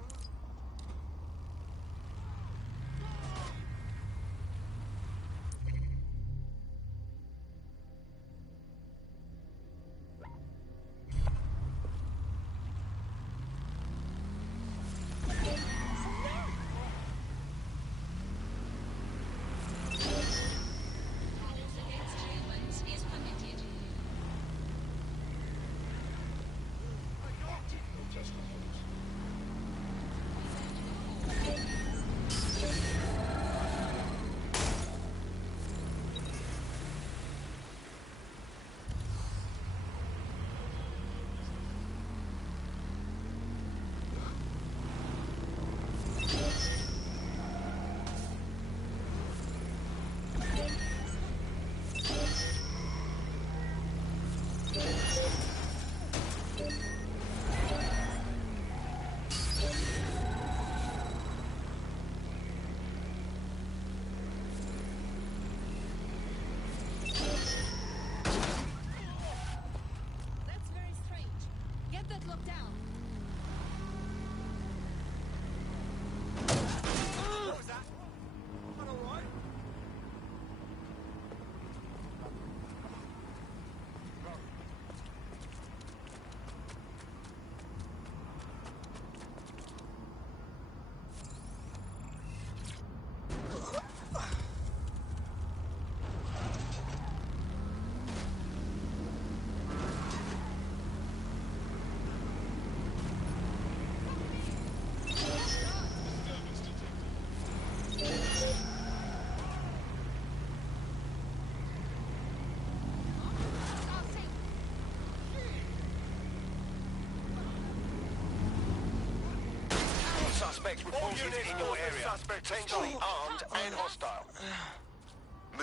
Suspects reported in your area. Potentially armed and hostile.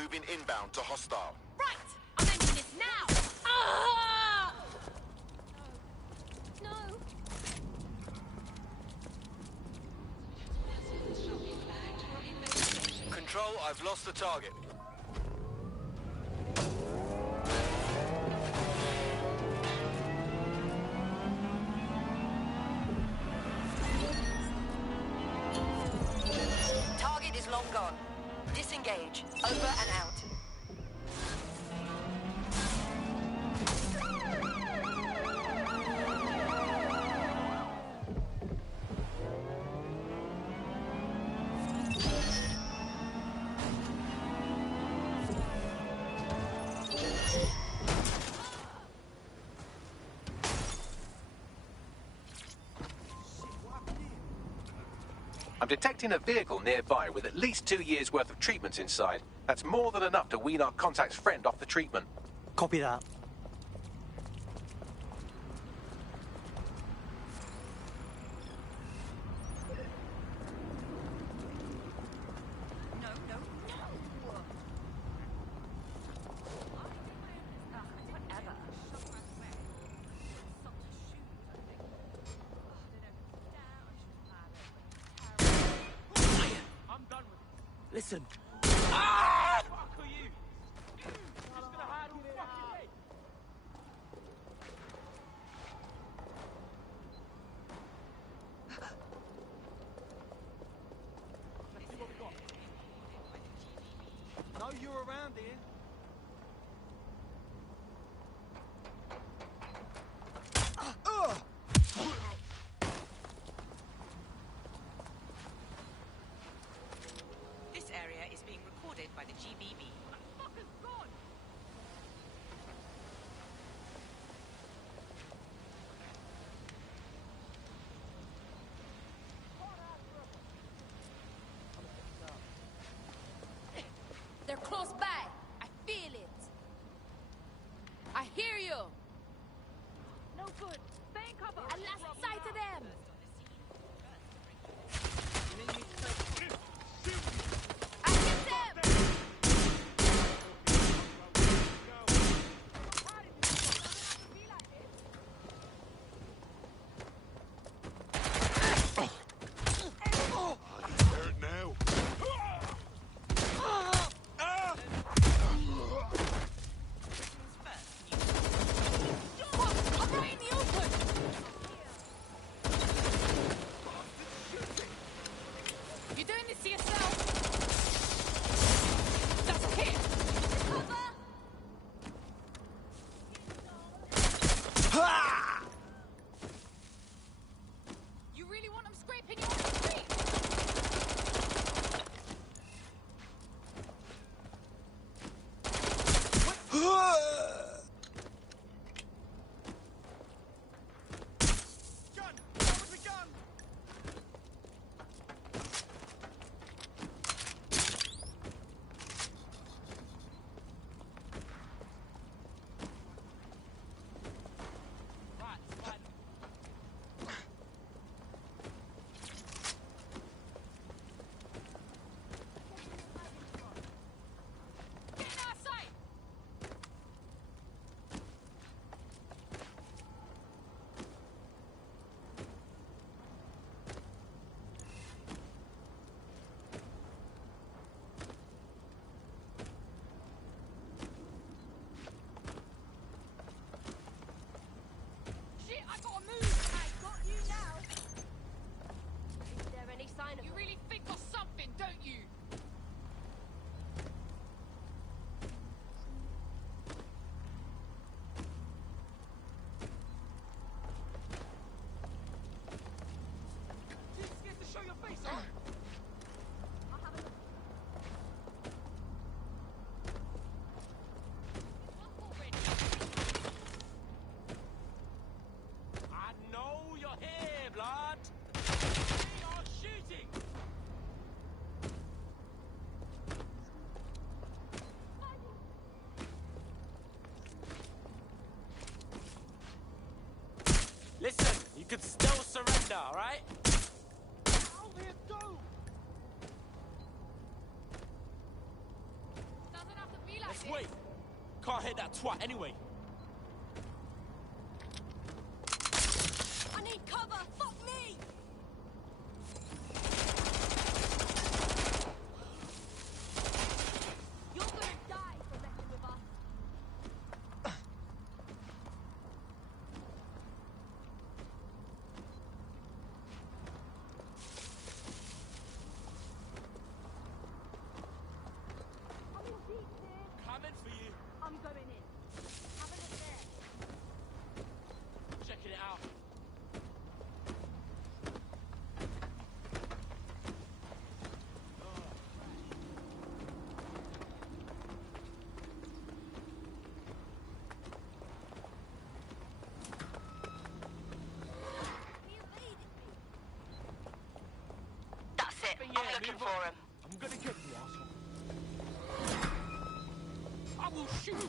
moving inbound to hostile. Right! I'm ending this now! Ah! No. Control, I've lost the target. Target is long gone. Disengage. Over and out. I'm detecting a vehicle nearby with at least 2 years' worth of treatments inside. That's more than enough to wean our contact's friend off the treatment. Copy that. Listen. Ah! Fuck are you? Just gonna hide all fucking day. Let's see what we got. Know you're around here. This area is being recorded by the GBB. They're close by. I feel it. I hear you. No good. Stay in cover. I lost sight of them. I get them. Hurt now. I'm right in the open. You're doing this to yourself. That's okay. You really want them scraping your street? Get in our sight. Shit, I gotta move. I got you now. Is there any sign of you? Really think of something, don't you? Too scared to show your face, huh? I'll have a look. I know you're here, blood. We are shooting. Listen, you can still surrender, alright? Out here, go! Doesn't wait. Can't hit that twat anyway. I need cover! Fuck me! You're gonna die for messing with us. I'm in deep here. Coming for you. I'm going in. Have a look there. Checking it out. That's it. I'm looking for him. I'm gonna get you, asshole. I will shoot you.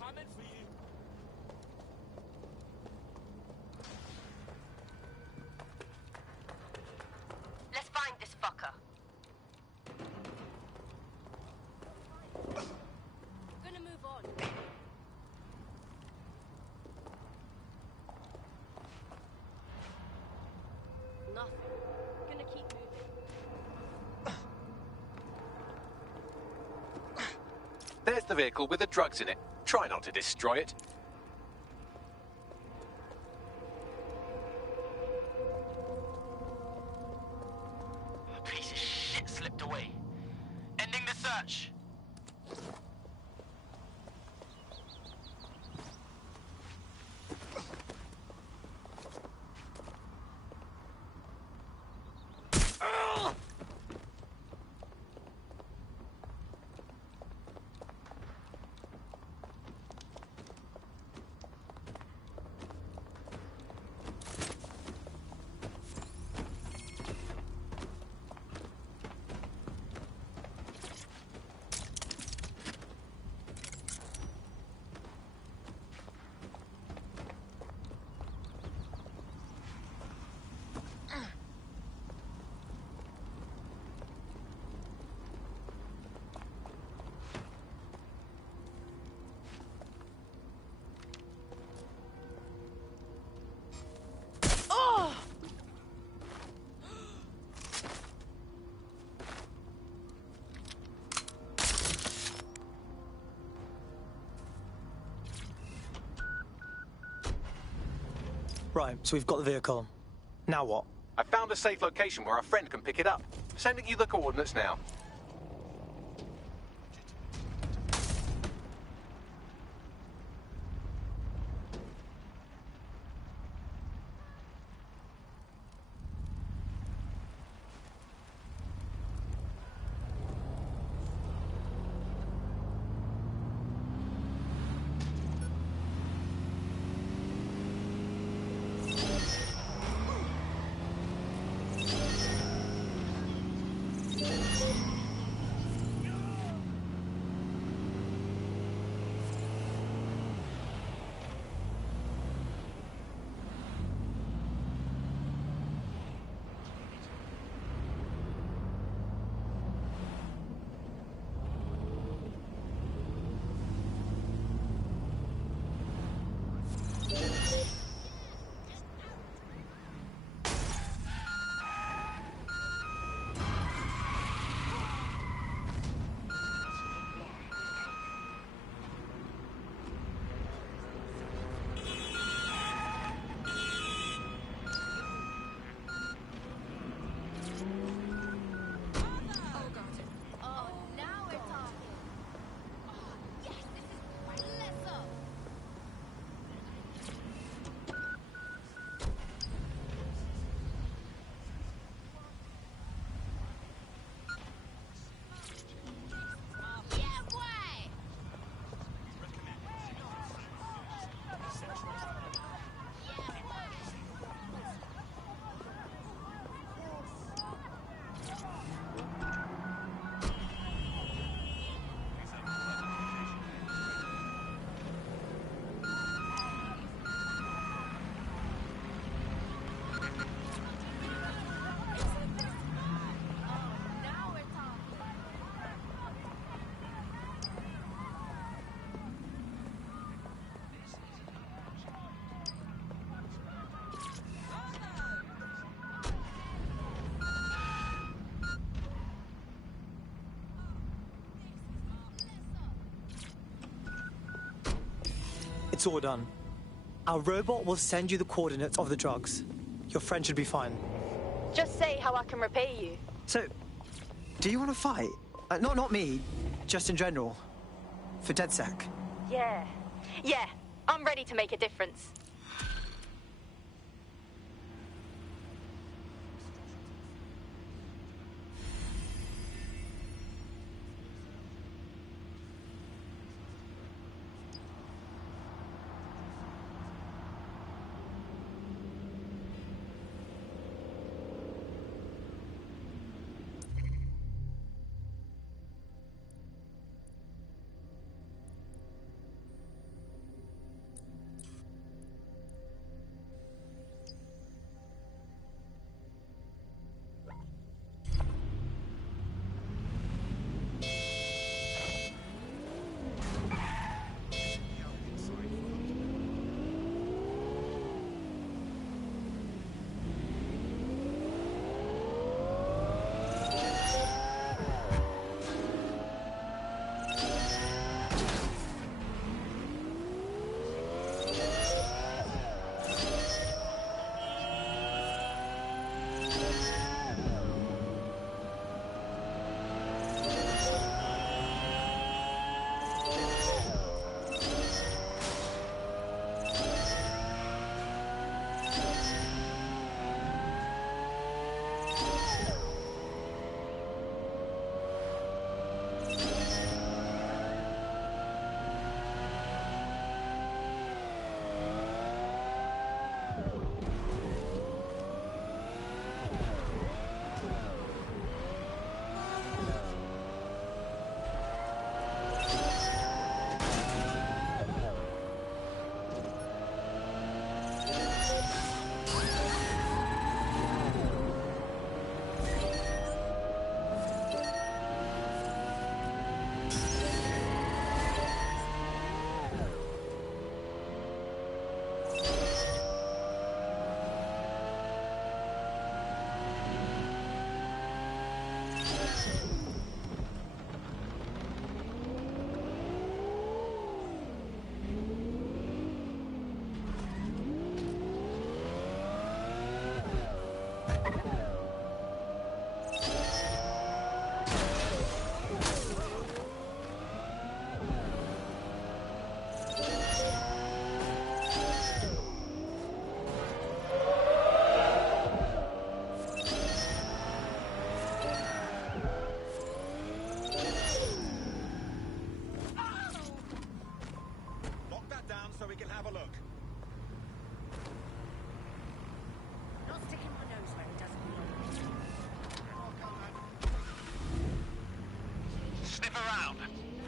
Coming for you. Let's find this fucker. Gonna move on. Nothing. Gonna keep moving. There's the vehicle with the drugs in it. Try not to destroy it. Piece of shit slipped away. Ending the search. Right, so we've got the vehicle. Now what? I found a safe location where our friend can pick it up. Sending you the coordinates now. It's all done. Our robot will send you the coordinates of the drugs. Your friend should be fine. Just say how I can repay you. So, do you want to fight? Not me, just in general. For DedSec. Yeah. Yeah, I'm ready to make a difference.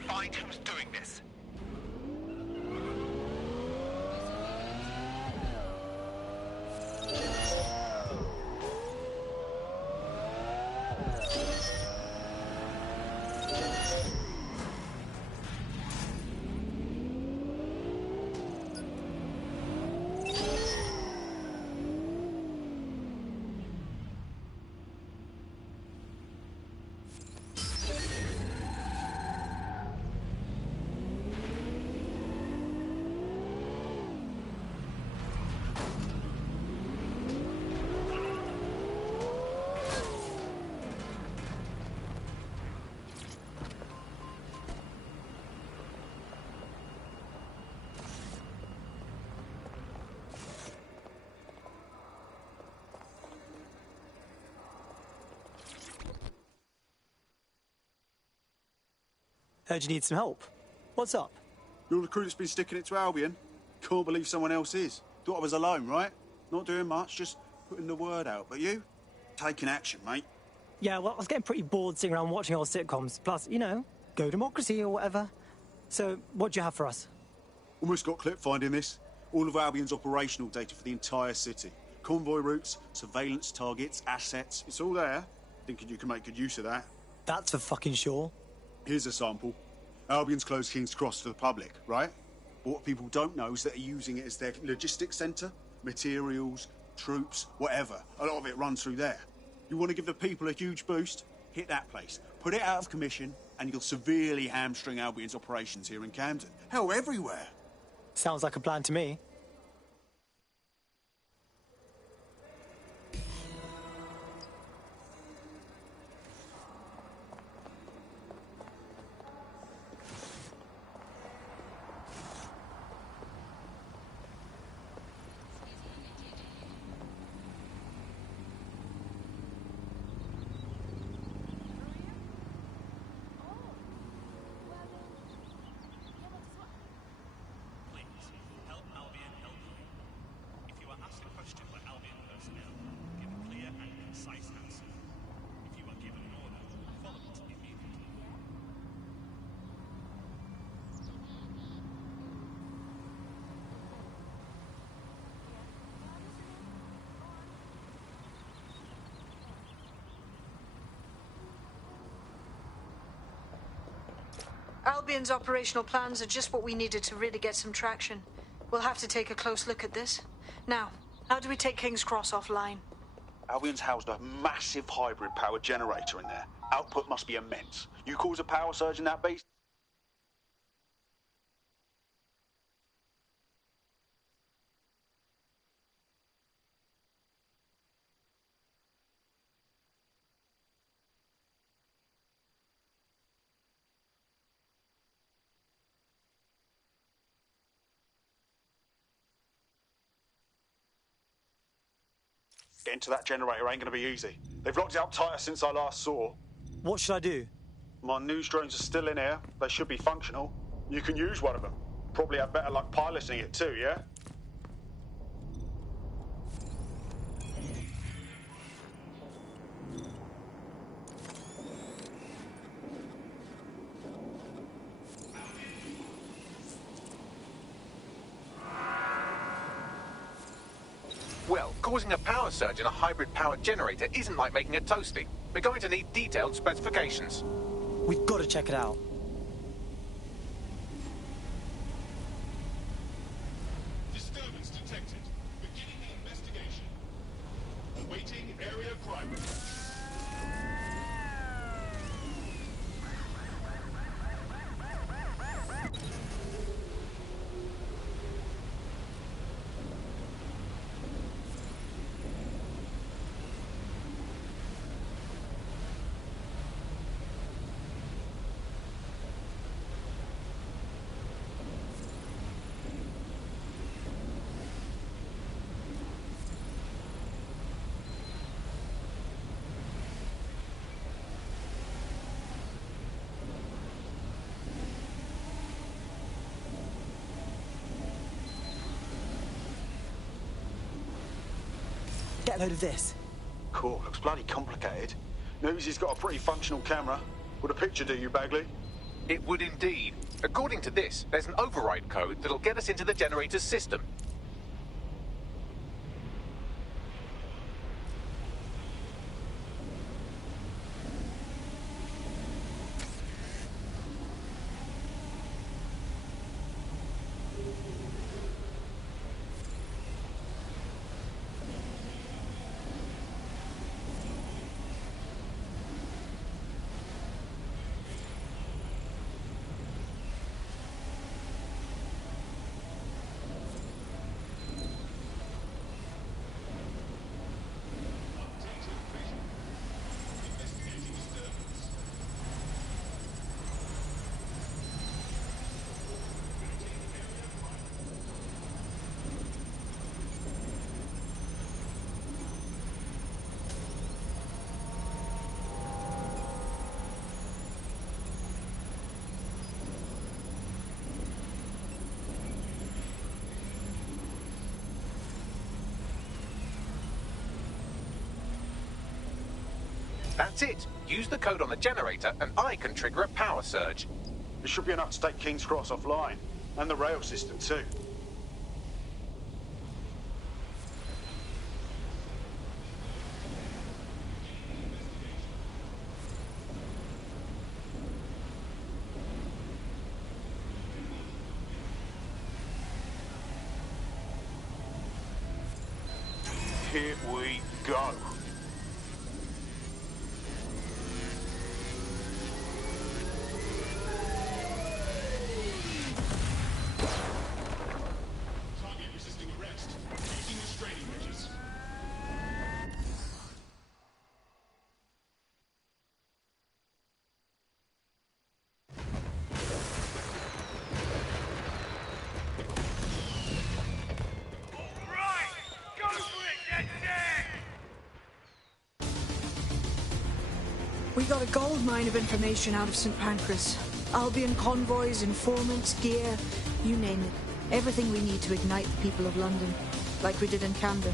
Find who's doing this. Heard you need some help. What's up? You're the crew that's been sticking it to Albion. Can't believe someone else is. Thought I was alone, right? Not doing much, just putting the word out. But you? Taking action, mate. Yeah, well, I was getting pretty bored sitting around watching old sitcoms. Plus, you know, Go Democracy or whatever. So, what do you have for us? Almost got clip finding this. All of Albion's operational data for the entire city. Convoy routes, surveillance targets, assets. It's all there. Thinking you can make good use of that. That's for fucking sure. Here's a sample. Albion's closed King's Cross to the public, right? But what people don't know is that they're using it as their logistics centre. Materials, troops, whatever. A lot of it runs through there. You want to give the people a huge boost? Hit that place. Put it out of commission, and you'll severely hamstring Albion's operations here in Camden. Hell, everywhere. Sounds like a plan to me. Albion's operational plans are just what we needed to really get some traction. We'll have to take a close look at this. Now, how do we take King's Cross offline? Albion's housed a massive hybrid power generator in there. Output must be immense. You cause a power surge in that base? Getting to that generator ain't gonna be easy. They've locked it up tighter since I last saw. What should I do? My news drones are still in here. They should be functional. You can use one of them. Probably have better luck piloting it too, yeah? Well, causing a power surge in a hybrid power generator isn't like making a toasty. We're going to need detailed specifications. We've got to check it out. Disturbance detected. Beginning the investigation. Awaiting area crime. Get a load of this. Cool, looks bloody complicated. Newsy's got a pretty functional camera. Would a picture do you, Bagley? It would indeed. According to this, there's an override code that'll get us into the generator's system. That's it. Use the code on the generator and I can trigger a power surge. It should be enough to take King's Cross offline. And the rail system too. Here we go. restraining measures. We got a gold mine of information out of St. Pancras. Albion convoys, informants, gear, you name it. Everything we need to ignite the people of London, like we did in Camden.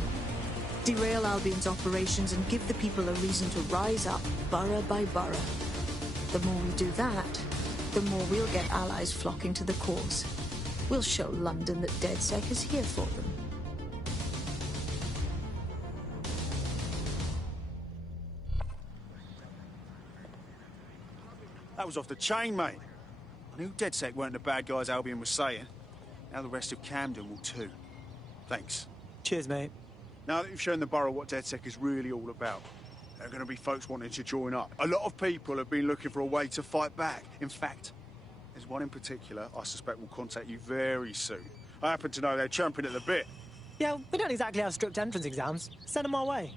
Derail Albion's operations and give the people a reason to rise up, borough by borough. The more we do that, the more we'll get allies flocking to the cause. We'll show London that DedSec is here for them. That was off the chain, mate. I knew DedSec weren't the bad guys Albion was saying. Now the rest of Camden will too. Thanks. Cheers, mate. Now that you've shown the borough what DedSec is really all about, there are going to be folks wanting to join up. A lot of people have been looking for a way to fight back. In fact, there's one in particular I suspect will contact you very soon. I happen to know they're champing at the bit. Yeah, we don't exactly have strict entrance exams. Send them our way.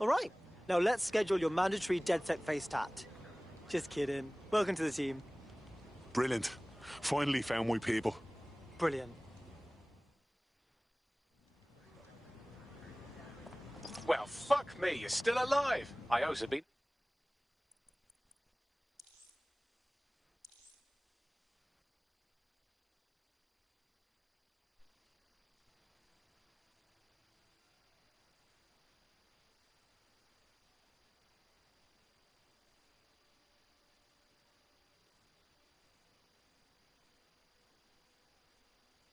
All right, now let's schedule your mandatory DedSec face tat. Just kidding. Welcome to the team. Brilliant. Finally found my people. Brilliant. Well, fuck me, you're still alive. I also beat...